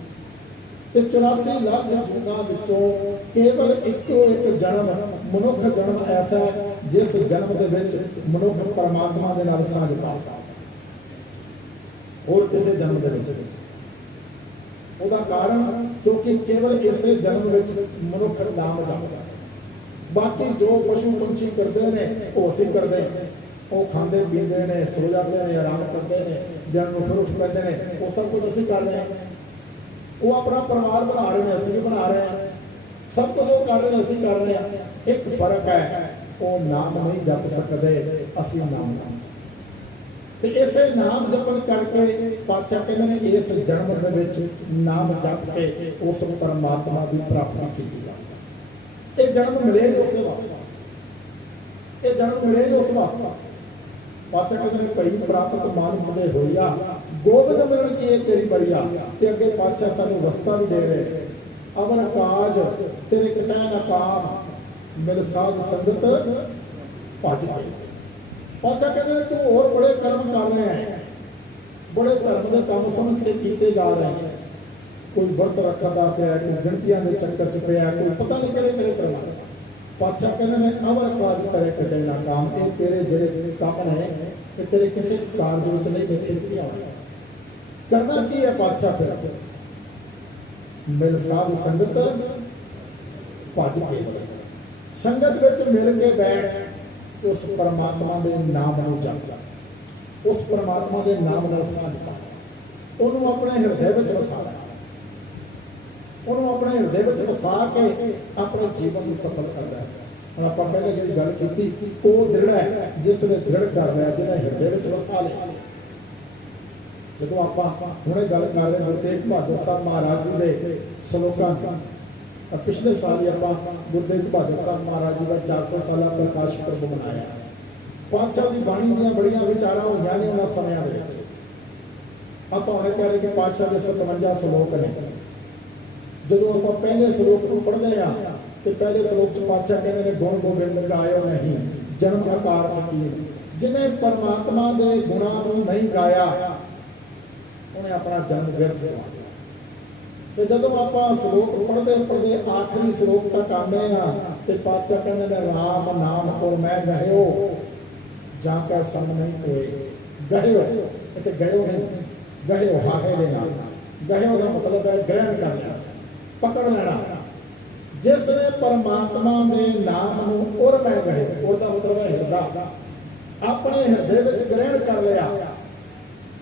ਤੇ 84 ਲੱਖ ਜੂਨਾਂ ਵਿੱਚੋਂ ਕੇਵਲ ਇੱਕੋ ਇੱਕ ਜਨਮ, ਮਨੁੱਖ ਜਨਮ ਐਸਾ ਜਿਸ ਜਨਮ ਦੇ ਵਿੱਚ ਮਨੁੱਖ ਪਰਮਾਤਮਾ ਦੇ ਨਾਲ ਸਾਂਝ ਪਾ ਸਕਦਾ, ਹੋਰ ਕਿਸੇ ਜਨਮ ਦੇ ਵਿੱਚ ਨਹੀਂ। ਉਹਦਾ ਕਾਰਨ ਕਿਉਂਕਿ ਕੇਵਲ ਇਸੇ ਜਨਮ ਵਿੱਚ ਮਨੁੱਖ ਨਾਮ ਜਪਦਾ। ਬਾਕੀ ਜੋ ਪਸ਼ੂ ਪੰਛੀ ਕਰਦੇ ਨੇ ਉਹ ਅਸੀਂ ਕਰਦੇ ਨੇ, ਉਹ ਖਾਂਦੇ ਪੀਂਦੇ ਨੇ, ਸੋ ਜਾਂਦੇ ਨੇ, ਆਰਾਮ ਕਰਦੇ ਨੇ, ਦਿਨ ਨੂੰ ਫਿਰ ਉੱਠ ਪੈਂਦੇ ਨੇ, ਉਹ ਸਭ ਕੁਝ ਅਸੀਂ ਕਰ ਰਹੇ ਹਾਂ। ਉਹ ਆਪਣਾ ਪਰਿਵਾਰ ਬਣਾ ਰਹੇ ਨੇ, ਅਸੀਂ ਵੀ ਬਣਾ ਰਹੇ ਹਾਂ। ਸਭ ਕੁਝ ਉਹ ਕਰ ਰਹੇ ਨੇ, ਅਸੀਂ ਕਰ ਰਹੇ ਹਾਂ। ਇੱਕ ਫਰਕ ਹੈ, ਉਹ ਨਾਮ ਨਹੀਂ ਜਪ ਸਕਦੇ, ਅਸੀਂ ਨਾਮ ਜਪ। ਤੇ ਇਸੇ ਨਾਮ ਜਪਣ ਕਰਕੇ ਪਾਤਸ਼ਾਹ ਕਹਿੰਦੇ ਨੇ ਇਸ ਜਨਮ ਦੇ ਵਿੱਚ ਨਾਮ ਜਪ ਕੇ ਉਸ ਪਰਮਾਤਮਾ ਦੀ ਪ੍ਰਾਪਤੀ ਕੀਤੀ ਜਾ ਸਕਦੀ। ਇਹ ਜਨਮ ਮਿਲੇ ਉਸੇ ਵਾਸਤੇ, ਇਹ ਜਨਮ ਮਿਲੇ ਉਸ ਵਾਸਤੇ। ਪਾਤਸ਼ਾਹ ਕਹਿੰਦੇ ਨੇ ਭਈ ਪ੍ਰਾਪਤ ਮਨੁੱਖ ਦੇ ਹੋਇਆ ਗੋਬਿੰਦ ਮਿਲਣ ਕੀ ਇਹ ਤੇਰੀ ਬਰੀਆ। ਤੇ ਅੱਗੇ ਪਾਤਸ਼ਾਹ ਸਾਨੂੰ ਰਸਤਾ ਵੀ ਦੇ ਰਹੇ, ਅਵਨ ਕਾਜ ਤੇਰੇ ਕਿਤੈ ਨਾ ਕਾਮ ਮਿਲ ਸਾਧ ਸੰਗਤ ਭਜ ਕੇ। ਪਾਤਸ਼ਾਹ ਕਹਿੰਦੇ ਨੇ ਤੂੰ ਹੋਰ ਬੜੇ ਕਰਮ ਕਰ ਰਿਹਾ ਹੈ, ਬੜੇ ਧਰਮ ਦੇ ਕੰਮ ਸਮਝ ਕੇ ਕੀਤੇ ਜਾ ਰਹੇ ਨੇ। ਕੋਈ ਵਰਤ ਰੱਖਦਾ ਪਿਆ, ਕੋਈ ਗਿਣਤੀਆਂ ਦੇ ਚੱਕਰ ਚ ਪਿਆ, ਕੋਈ ਪਤਾ ਨਹੀਂ ਕਿਹੜੇ ਕਿਹੜੇ ਕਰਮ। ਪਾਤਸ਼ਾਹ ਕਹਿੰਦੇ ਨੇ ਅਵਰ ਕਾਜ ਕਰੇ ਕਿਤੇ ਨਾ ਕਾਮ, ਇਹ ਤੇਰੇ ਜਿਹੜੇ ਕੰਮ ਨੇ ਇਹ ਤੇਰੇ ਕਿਸੇ ਕਾਰਜ ਵਿੱਚ ਨਹੀਂ ਦਿੱਤੇ ਆਉਣੇ। ਕਰਨਾ ਕੀ ਹੈ ਪਾਤਸ਼ਾਹ? ਫਿਰ ਮਿਲ ਸਾਧ ਸੰਗਤ ਭਜ ਕੇ, ਸੰਗਤ ਵਿੱਚ ਮਿਲ ਕੇ ਬੈਠ ਉਸ ਪਰਮਾਤਮਾ ਦੇ ਨਾਮ ਨੂੰ ਜਪ, ਉਸ ਪਰਮਾਤਮਾ ਦੇ ਨਾਮ ਨਾਲ ਸਾਂਝ ਪਾ, ਉਹਨੂੰ ਆਪਣੇ ਹਿਰਦੇ ਵਿੱਚ ਵਸਾ, ਉਹਨੂੰ ਆਪਣੇ ਹਿਰਦੇ ਵਿੱਚ ਵਸਾ ਕੇ ਆਪਣੇ ਜੀਵਨ ਨੂੰ ਸਫਲ ਕਰਦਾ ਹੈ। ਹੁਣ ਆਪਾਂ ਪਹਿਲੇ ਜਿਹੜੀ ਗੱਲ ਕੀਤੀ, ਉਹ ਦ੍ਰਿੜ ਹੈ ਜਿਸ ਨੇ ਦ੍ਰਿੜ ਕਰ ਲਿਆ, ਜਿਹਨੇ ਹਿਰਦੇ ਵਿੱਚ ਵਸਾ ਲਿਆ। ਜਦੋਂ ਆਪਾਂ ਹੁਣੇ ਗੱਲ ਕਰ ਰਹੇ ਗੁਰੂ ਤੇਗ ਬਹਾਦਰ ਸਾਹਿਬ ਮਹਾਰਾਜ ਜੀ ਦੇ ਸ਼ਲੋਕਾਂ ਦੀ, ਪਿਛਲੇ ਸਾਲ ਹੀ ਆਪਾਂ ਗੁਰੂ ਤੇਗ ਬਹਾਦਰ ਸਾਹਿਬ ਮਹਾਰਾਜ ਜੀ ਦਾ 400 ਸਾਲਾ ਪ੍ਰਕਾਸ਼ ਪੁਰਬ ਮਨਾਇਆ। ਪਾਤਸ਼ਾਹ ਦੀ ਬਾਣੀ ਦੀਆਂ ਬੜੀਆਂ ਵਿਚਾਰਾਂ ਹੋਈਆਂ ਨੇ ਉਹਨਾਂ ਸਮਿਆਂ ਦੇ ਵਿੱਚ। ਆਪਾਂ ਹੁਣੇ ਕਹਿ ਰਹੇ ਕਿ ਪਾਤਸ਼ਾਹ ਦੇ 57 ਸ਼ਲੋਕ ਨੇ। ਜਦੋਂ ਆਪਾਂ ਪਹਿਲੇ ਸ਼ਲੋਕ ਨੂੰ ਪੜ੍ਹਦੇ ਆ ਤੇ ਪਹਿਲੇ ਸ਼ਲੋਕ ਚ ਪਾਤਸ਼ਾਹ ਕਹਿੰਦੇ ਨੇ ਗੁਣ ਗੋਬਿੰਦ ਗਾਇਓ ਨਹੀਂ ਜਨਮ ਆਕਾਰ ਫਕੀਰ। ਜਿਹਨੇ ਪਰਮਾਤਮਾ ਦੇ ਗੁਣਾਂ ਨੂੰ ਨਹੀਂ ਗਾਇਆ, ਉਹਨੇ ਆਪਣਾ ਜਨਮ ਵਿਅਰਥ ਕਰਵਾ ਲਿਆ। ਤੇ ਜਦੋਂ ਆਪਾਂ ਸ਼ਲੋਕ ਪੜ੍ਹਦੇ ਪੜ੍ਹਦੇ ਆਖਰੀ ਸ਼ਲੋਕ ਤੱਕ ਆਉਂਦੇ ਆ ਤੇ ਪਾਤਸ਼ਾਹ ਕਹਿੰਦੇ ਨੇ ਰਾਮ ਨਾਮ ਕੋ ਮੈਂ ਗਹਿਓ ਜਾਂ ਕੈ ਸੰਗ ਨਹੀਂ ਹੋਏ। ਗਹਿਓ ਇੱਥੇ ਗਹਿਓ ਨਹੀਂ, ਗਹਿਓ ਹਾਹੇ ਦੇ ਨਾਲ। ਗਹਿਓ ਦਾ ਮਤਲਬ ਹੈ ਗ੍ਰਹਿਣ ਕਰ ਲੈਣਾ, ਪਕੜ ਲੈਣਾ। ਜਿਸ ਨੇ ਪਰਮਾਤਮਾ ਦੇ ਨਾਮ ਨੂੰ ਉਰ ਮੈਂ ਗਏ, ਉਰ ਦਾ ਮਤਲਬ ਹੈ ਹਿਰਦਾ, ਆਪਣੇ ਹਿਰਦੇ ਵਿੱਚ ਗ੍ਰਹਿਣ ਕਰ ਲਿਆ,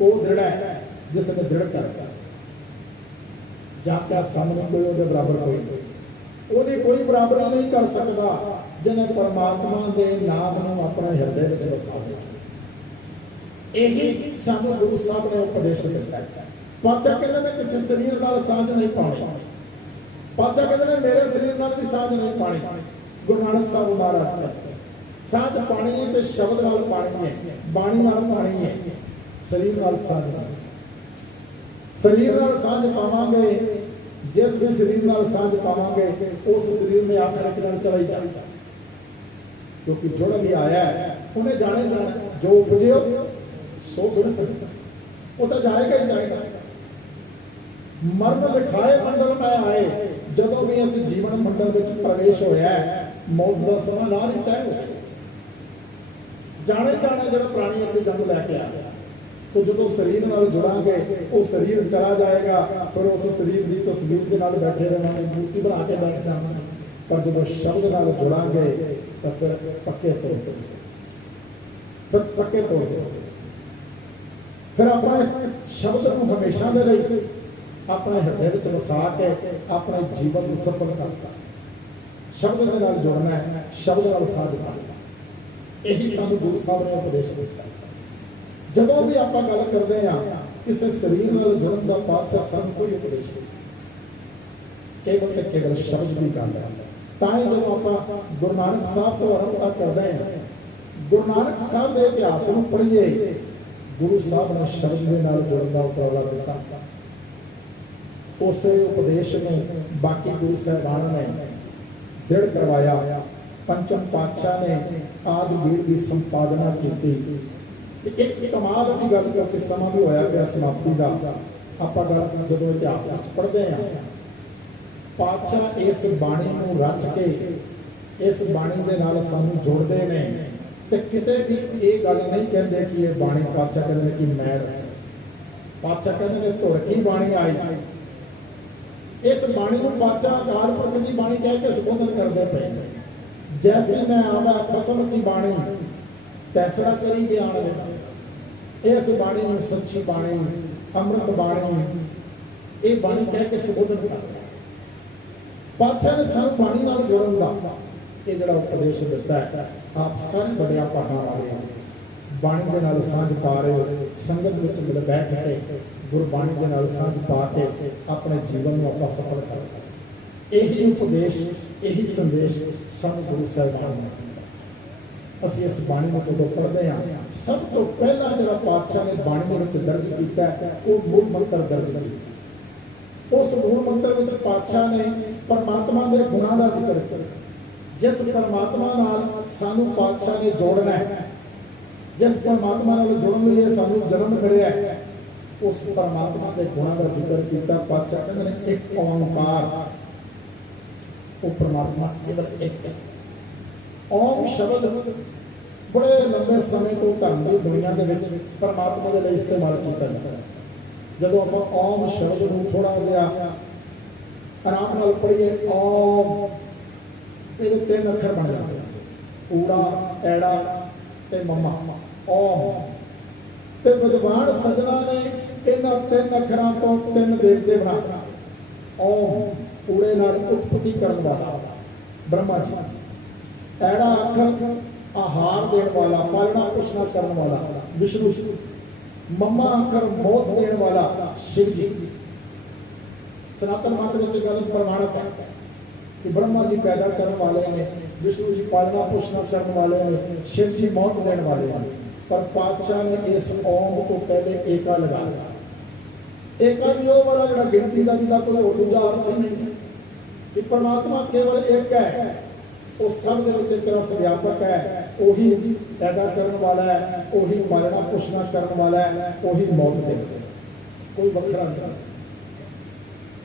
ਉਹ ਦ੍ਰਿੜ ਹੈ। ਜਿਸ ਨੇ ਦ੍ਰਿੜ ਕਰ ਜਾਂ ਕਿਆ ਸਾਹਮਣੇ ਕੋਈ ਉਹਦੇ ਬਰਾਬਰ ਕੋਈ ਨਹੀਂ, ਉਹਦੀ ਕੋਈ ਬਰਾਬਰੀ ਨਹੀਂ ਕਰ ਸਕਦਾ ਜਿਹਨੇ ਪਰਮਾਤਮਾ ਦੇ ਨਾਮ ਨੂੰ ਆਪਣੇ ਹਿਰਦੇ ਵਿੱਚ ਵਸਾ ਲਿਆ। ਇਹੀ ਸਾਨੂੰ ਗੁਰੂ ਸਾਹਿਬ ਨੇ ਉਪਦੇਸ਼ ਦਿੱਤਾ। ਪਾਤਸ਼ਾਹ ਕਹਿੰਦੇ ਨੇ ਕਿਸੇ ਸਰੀਰ ਨਾਲ ਸਾਂਝ ਨਹੀਂ ਪਾਉਣੀ। ਪਾਤਸ਼ਾਹ ਕਹਿੰਦੇ ਨੇ ਮੇਰੇ ਸਰੀਰ ਨਾਲ ਵੀ ਸਾਂਝ ਨਹੀਂ ਪਾਣੀ। ਗੁਰੂ ਨਾਨਕ ਸਾਹਿਬ ਮਹਾਰਾਜ ਕਹਿੰਦੇ ਸਾਂਝ ਪਾਣੀ ਹੈ ਤੇ ਸ਼ਬਦ ਨਾਲ ਪਾਣੀ ਹੈ, ਬਾਣੀ ਨਾਲ ਪਾਣੀ ਹੈ, ਸਰੀਰ ਨਾਲ ਸਾਂਝ ਨਹੀਂ। ਸਰੀਰ ਨਾਲ ਸਾਂਝ ਪਾਵਾਂਗੇ, ਜਿਸ ਵੀ ਸਰੀਰ ਨਾਲ ਸਾਂਝ ਪਾਵਾਂਗੇ ਉਸ ਸਰੀਰ ਨੇ ਆਖਰ ਇੱਕ ਦਿਨ ਚਲਾ ਹੀ ਜਾਣਾ, ਕਿਉਂਕਿ ਜੁੜ ਵੀ ਆਇਆ ਹੈ। ਉਹਨੇ ਜਾਣੇ ਜਾਣਾ ਜੋ ਉਪਜਿਓ ਸੋ ਗੁਣ ਸਕਦਾ, ਉਹ ਤਾਂ ਜਾਏਗਾ ਹੀ ਜਾਏਗਾ। ਮਰਨ ਲਿਖਾਏ ਮੰਡਲ ਮੈਂ ਆਏ, ਜਦੋਂ ਵੀ ਅਸੀਂ ਜੀਵਨ ਮੰਡਲ ਵਿੱਚ ਪ੍ਰਵੇਸ਼ ਹੋਇਆ ਮੌਤ ਦਾ ਸਮਾਂ ਨਾਲ ਹੀ ਤੈਅ ਹੋ ਗਿਆ। ਜਾਣੇ ਜਾਣਾ ਜਿਹੜਾ ਪ੍ਰਾਣੀ ਇੱਥੇ ਜਨਮ ਲੈ ਕੇ ਆਇਆ, तो जो शरीर नाल जुड़ांगे वो शरीर चला जाएगा, फिर उस शरीर की तस्वीर के नाल बैठे रहेंगे, मूर्ति बना के बैठ जाएंगे। पर जब शब्द नाल जुड़ांगे तो फिर पक्के तौर फिर आप इस शब्द को हमेशा दे लिए अपने हृदय में वसा के अपने जीवन को सफल करता। शब्द के नाल जुड़ना है, शब्द नाल साझ पाना, यही सानू गुरु साहब ने उपदेश दिता। ਜਦੋਂ ਵੀ ਆਪਾਂ ਗੱਲ ਕਰਦੇ ਆ ਕਿਸੇ ਸਰੀਰ ਨਾਲ ਜੁੜਨ ਦਾ ਪਾਤਸ਼ਾਹ ਸਾਨੂੰ ਕੋਈ ਉਪਦੇਸ਼ ਨਹੀਂ, ਕੇਵਲ ਤੇ ਕੇਵਲ ਸ਼ਬਦ ਦੀ ਗੱਲ ਹੈ। ਤਾਂ ਹੀ ਜਦੋਂ ਆਪਾਂ ਗੁਰੂ ਨਾਨਕ ਸਾਹਿਬ ਤੋਂ ਆਰੰਭ ਕਰਦੇ ਆ, ਗੁਰੂ ਨਾਨਕ ਸਾਹਿਬ ਦੇ ਇਤਿਹਾਸ ਨੂੰ ਪੜ੍ਹੀਏ, ਗੁਰੂ ਸਾਹਿਬ ਨੇ ਸ਼ਬਦ ਦੇ ਨਾਲ ਜੁੜਨ ਦਾ ਉਪਰਾਲਾ ਦਿੱਤਾ। ਉਸੇ ਉਪਦੇਸ਼ ਨੂੰ ਬਾਕੀ ਗੁਰੂ ਸਾਹਿਬਾਨ ਨੇ ਦ੍ਰਿੜ ਕਰਵਾਇਆ। ਪੰਚਮ ਪਾਤਸ਼ਾਹ ਨੇ ਆਦਿ ਬੀੜ ਦੀ ਸੰਪਾਦਨਾ ਕੀਤੀ। एक कमाल की गल क्योंकि समा भी होया पिया समाप्ति का, आपां गल जदों इतिहास पढ़ते हैं पातशाह इस बाणी नूं रच के इस बाणी दे नाल सानूं जोड़दे ने ते किते भी ये गल नहीं कहते कि ये बाणी पातशाह कहते हैं कि मैं रची। पातशाह कहते हैं धुर की बाणी आई। इस बाणी नूं पातशाह अकाल पुरख की बाणी कह के संबोधन करते पे, जैसे मैं आवा फसल की बाणी तैसड़ा करी ज्ञान में। इस बाणी में सच्ची बाणी, अमृत बाणी, ये बाणी कह के संबोधन करता। पातशाह ने सानू बाणी नाल जोड़न दा ये जिहड़ा उपदेश दिता है, आप सारे बड़े पहाड़ वाले बाणी दे नाल सांझ पा रहे हो, संगत विच मिल बैठ के गुरबाणी दे नाल सांझ पा के अपने जीवन को आपां सफल करना। यही उपदेश, यही संदेश सानू गुरु साहिबान ने। ਅਸੀਂ इस बाणी में जो पढ़ते हैं, सब तो पहला जो पातशाह ने बाणी में दर्ज किया वो मूल मंत्र दर्ज किया। उस मूल मंत्र में पातशाह ने परमात्मा के गुणों का जिक्र किया। जिस परमात्मा नाल सानू पातशाह ने जोड़ना है, जिस परमात्मा नाल जुड़न लिए सानू जन्म मिलिया है, उस परमात्मा के गुणों का जिक्र किया। पातशाह कहते हैं एक ओंकार, वो परमात्मा केवल एक है। ओम शब्द बड़े लंबे समय तो धर्म की दुनिया के परमात्मा के लिए इस्तेमाल किया जाता है। जब आप ओम शब्द को थोड़ा जहा आराम नाल पढ़िए, ओम ये 3 अखर बन जाते हैं, ऊड़ा ऐड़ा ते मम्मा। ओम ते विद्वान सजना ने इन्हां 3 अखरां तो 3 देवते बना। ओम ऊड़े नाल उत्पत्ति करने वाला ब्रह्मा जी, ऐड़ा अखर आहार देने वाला, पालना पोषण करने वाला विष्णु जी, मम्मा अखर मौत देने वाला शिव जी। सनातन मत में गल प्रमाणित है कि ब्रह्मा जी पैदा करने वाले ने, विष्णु जी पालना पोषण करने वाले ने, शिव जी मौत देने वाले हैं। पर पातशाह ने इस ओम को पहले एका लगा दिया। एका भी वो वाला जो गिनती का जिसका कोई और दूजा अर्थ ही नहीं है कि परमात्मा केवल एक है, वो सब एक तरह से व्यापक है। वही पैदा करने वाला है, वही पालना पोषण करने वाला है, वही मौत देने वाला है। कोई वखरा नहीं।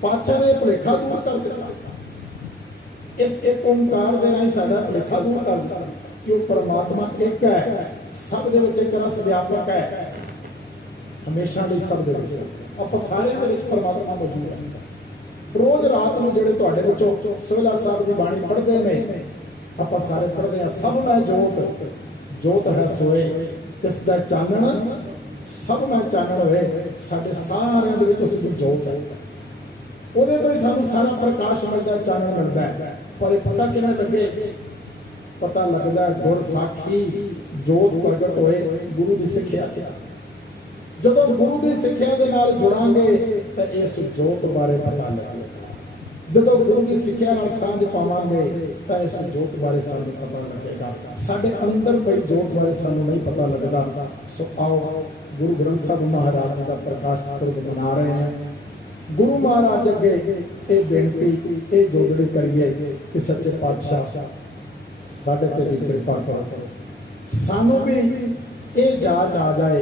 पातशाह ने भुलेखा दूर कर दिया। इस एक ओंकार दे राਹੀਂ साडा भुलेखा दूर कर दिता कि वो परमात्मा एक है, सब दे विच एक रस व्यापक है, हमेशा ਲਈ सब दे विच ਆਪਾਂ ਸਾਰਿਆਂ ਦੇ ਵਿੱਚ परमात्मा मौजूद है। रोज रात ਨੂੰ ਜਿਹੜੇ ਤੁਹਾਡੇ ਵਿੱਚੋਂ ਸੋਹਿਲਾ ਸਾਹਿਬ ਦੀ ਬਾਣੀ ਪੜ੍ਹਦੇ ਨੇ, ਆਪਾਂ ਸਾਰੇ ਪੜ੍ਹਦੇ ਆ, ਸਭ ਦਾ ਜੋਤ ਜੋਤ ਹੈ सोए तिस दा चानण सब ਦਾ ਚਾਨਣ ਹੋਏ। ਸਾਡੇ ਸਾਰਿਆਂ ਦੇ ਵਿੱਚ ਉਸ ਦੀ ਜੋਤ ਹੈ, ਉਹਦੇ ਤੋਂ ਹੀ ਸਾਨੂੰ ਸਾਰਾ ਪ੍ਰਕਾਸ਼ ਮਿਲਦਾ, ਚਾਨਣ ਮਿਲਦਾ ਹੈ। पर पता किवें लगे? पता लगता गुर साखी जोत प्रगट होए गुरु की सिक्ख्या। जब गुरु की सिक्ख्या के नाल जुड़ांगे तो इस जोत बारे पता लगेगा। जब गुरु की सिक्ख्या नाल सांझ पावांगे तो इस जोत बारे सानू पता लगेगा। साडे अंदर पई जोत बारे सानू नहीं पता लगता। सो आओ गुरु ग्रंथ साहिब महाराज का प्रकाश पुरब मना रहे हैं। गुरु महाराज अगे ये बेनती ये जोड़नी करिए कि सच्चे पातशाह साडे ते भी कृपा करो, सानू भी ये जाच आ जाए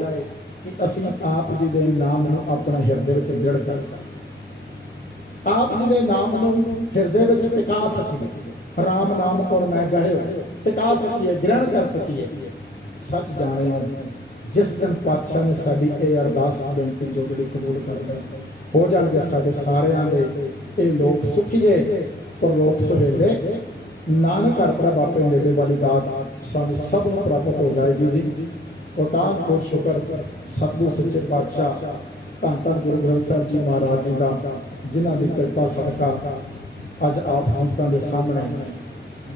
कि असीं आप जी दे नाम नूं अपने हिरदे विच दृढ़ कर सकीए, आप जी दे नाम नूं हिरदे विच टिका सकीए, राम नाम और मैं गए टिका सकीए, ग्रहण कर सकीए। सच जाने जिस दिन पातशाह ने साडी ये अरदास बेनती जोड़नी कबूल कर ली, हो जाएंगे साढ़े सारियां दे ये लोग सुखीए और लोग सवेरे नानक घर प्रभ अपने मेले वाली दात सानू सब नूं प्राप्त हो जाएगी जी। अकाल पुरख शुक्र सतगुर सच्चे पातशाह धन धन गुरु ग्रंथ साहिब जी महाराज जी का, जिन्हां दी कृपा सदका अज आप संतां दे सामने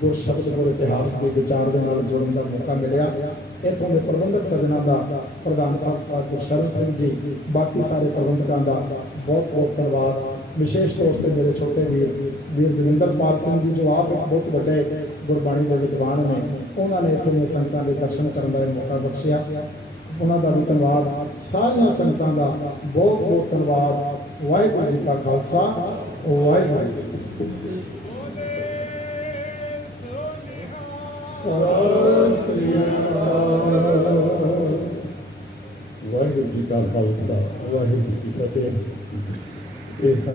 गुर शब्द गुर इतिहास के विचार के नाल जुड़न का मौका मिलिया। इतों के प्रबंधक सजना का प्रधान साहब गुरशरण सिंह जी, बाकी सारे प्रबंधकों का बहुत बहुत धन्यवाद। विशेष तौर पर मेरे छोटे वीर दविंदर पाल सिंह जी जो आप बहुत बड़े गुरबाणी के विद्वान ने, उन्होंने इतने संगतां के दर्शन करने का मौका बख्शिया, उन्होंने भी धन्यवाद। सारिया संगतां का बहुत बहुत धन्यवाद। वाहिगुरू जी का खालसा वाहिगुरू जी वाहिगुरू जी का खालसा वाहिगुरू जी की फतेह।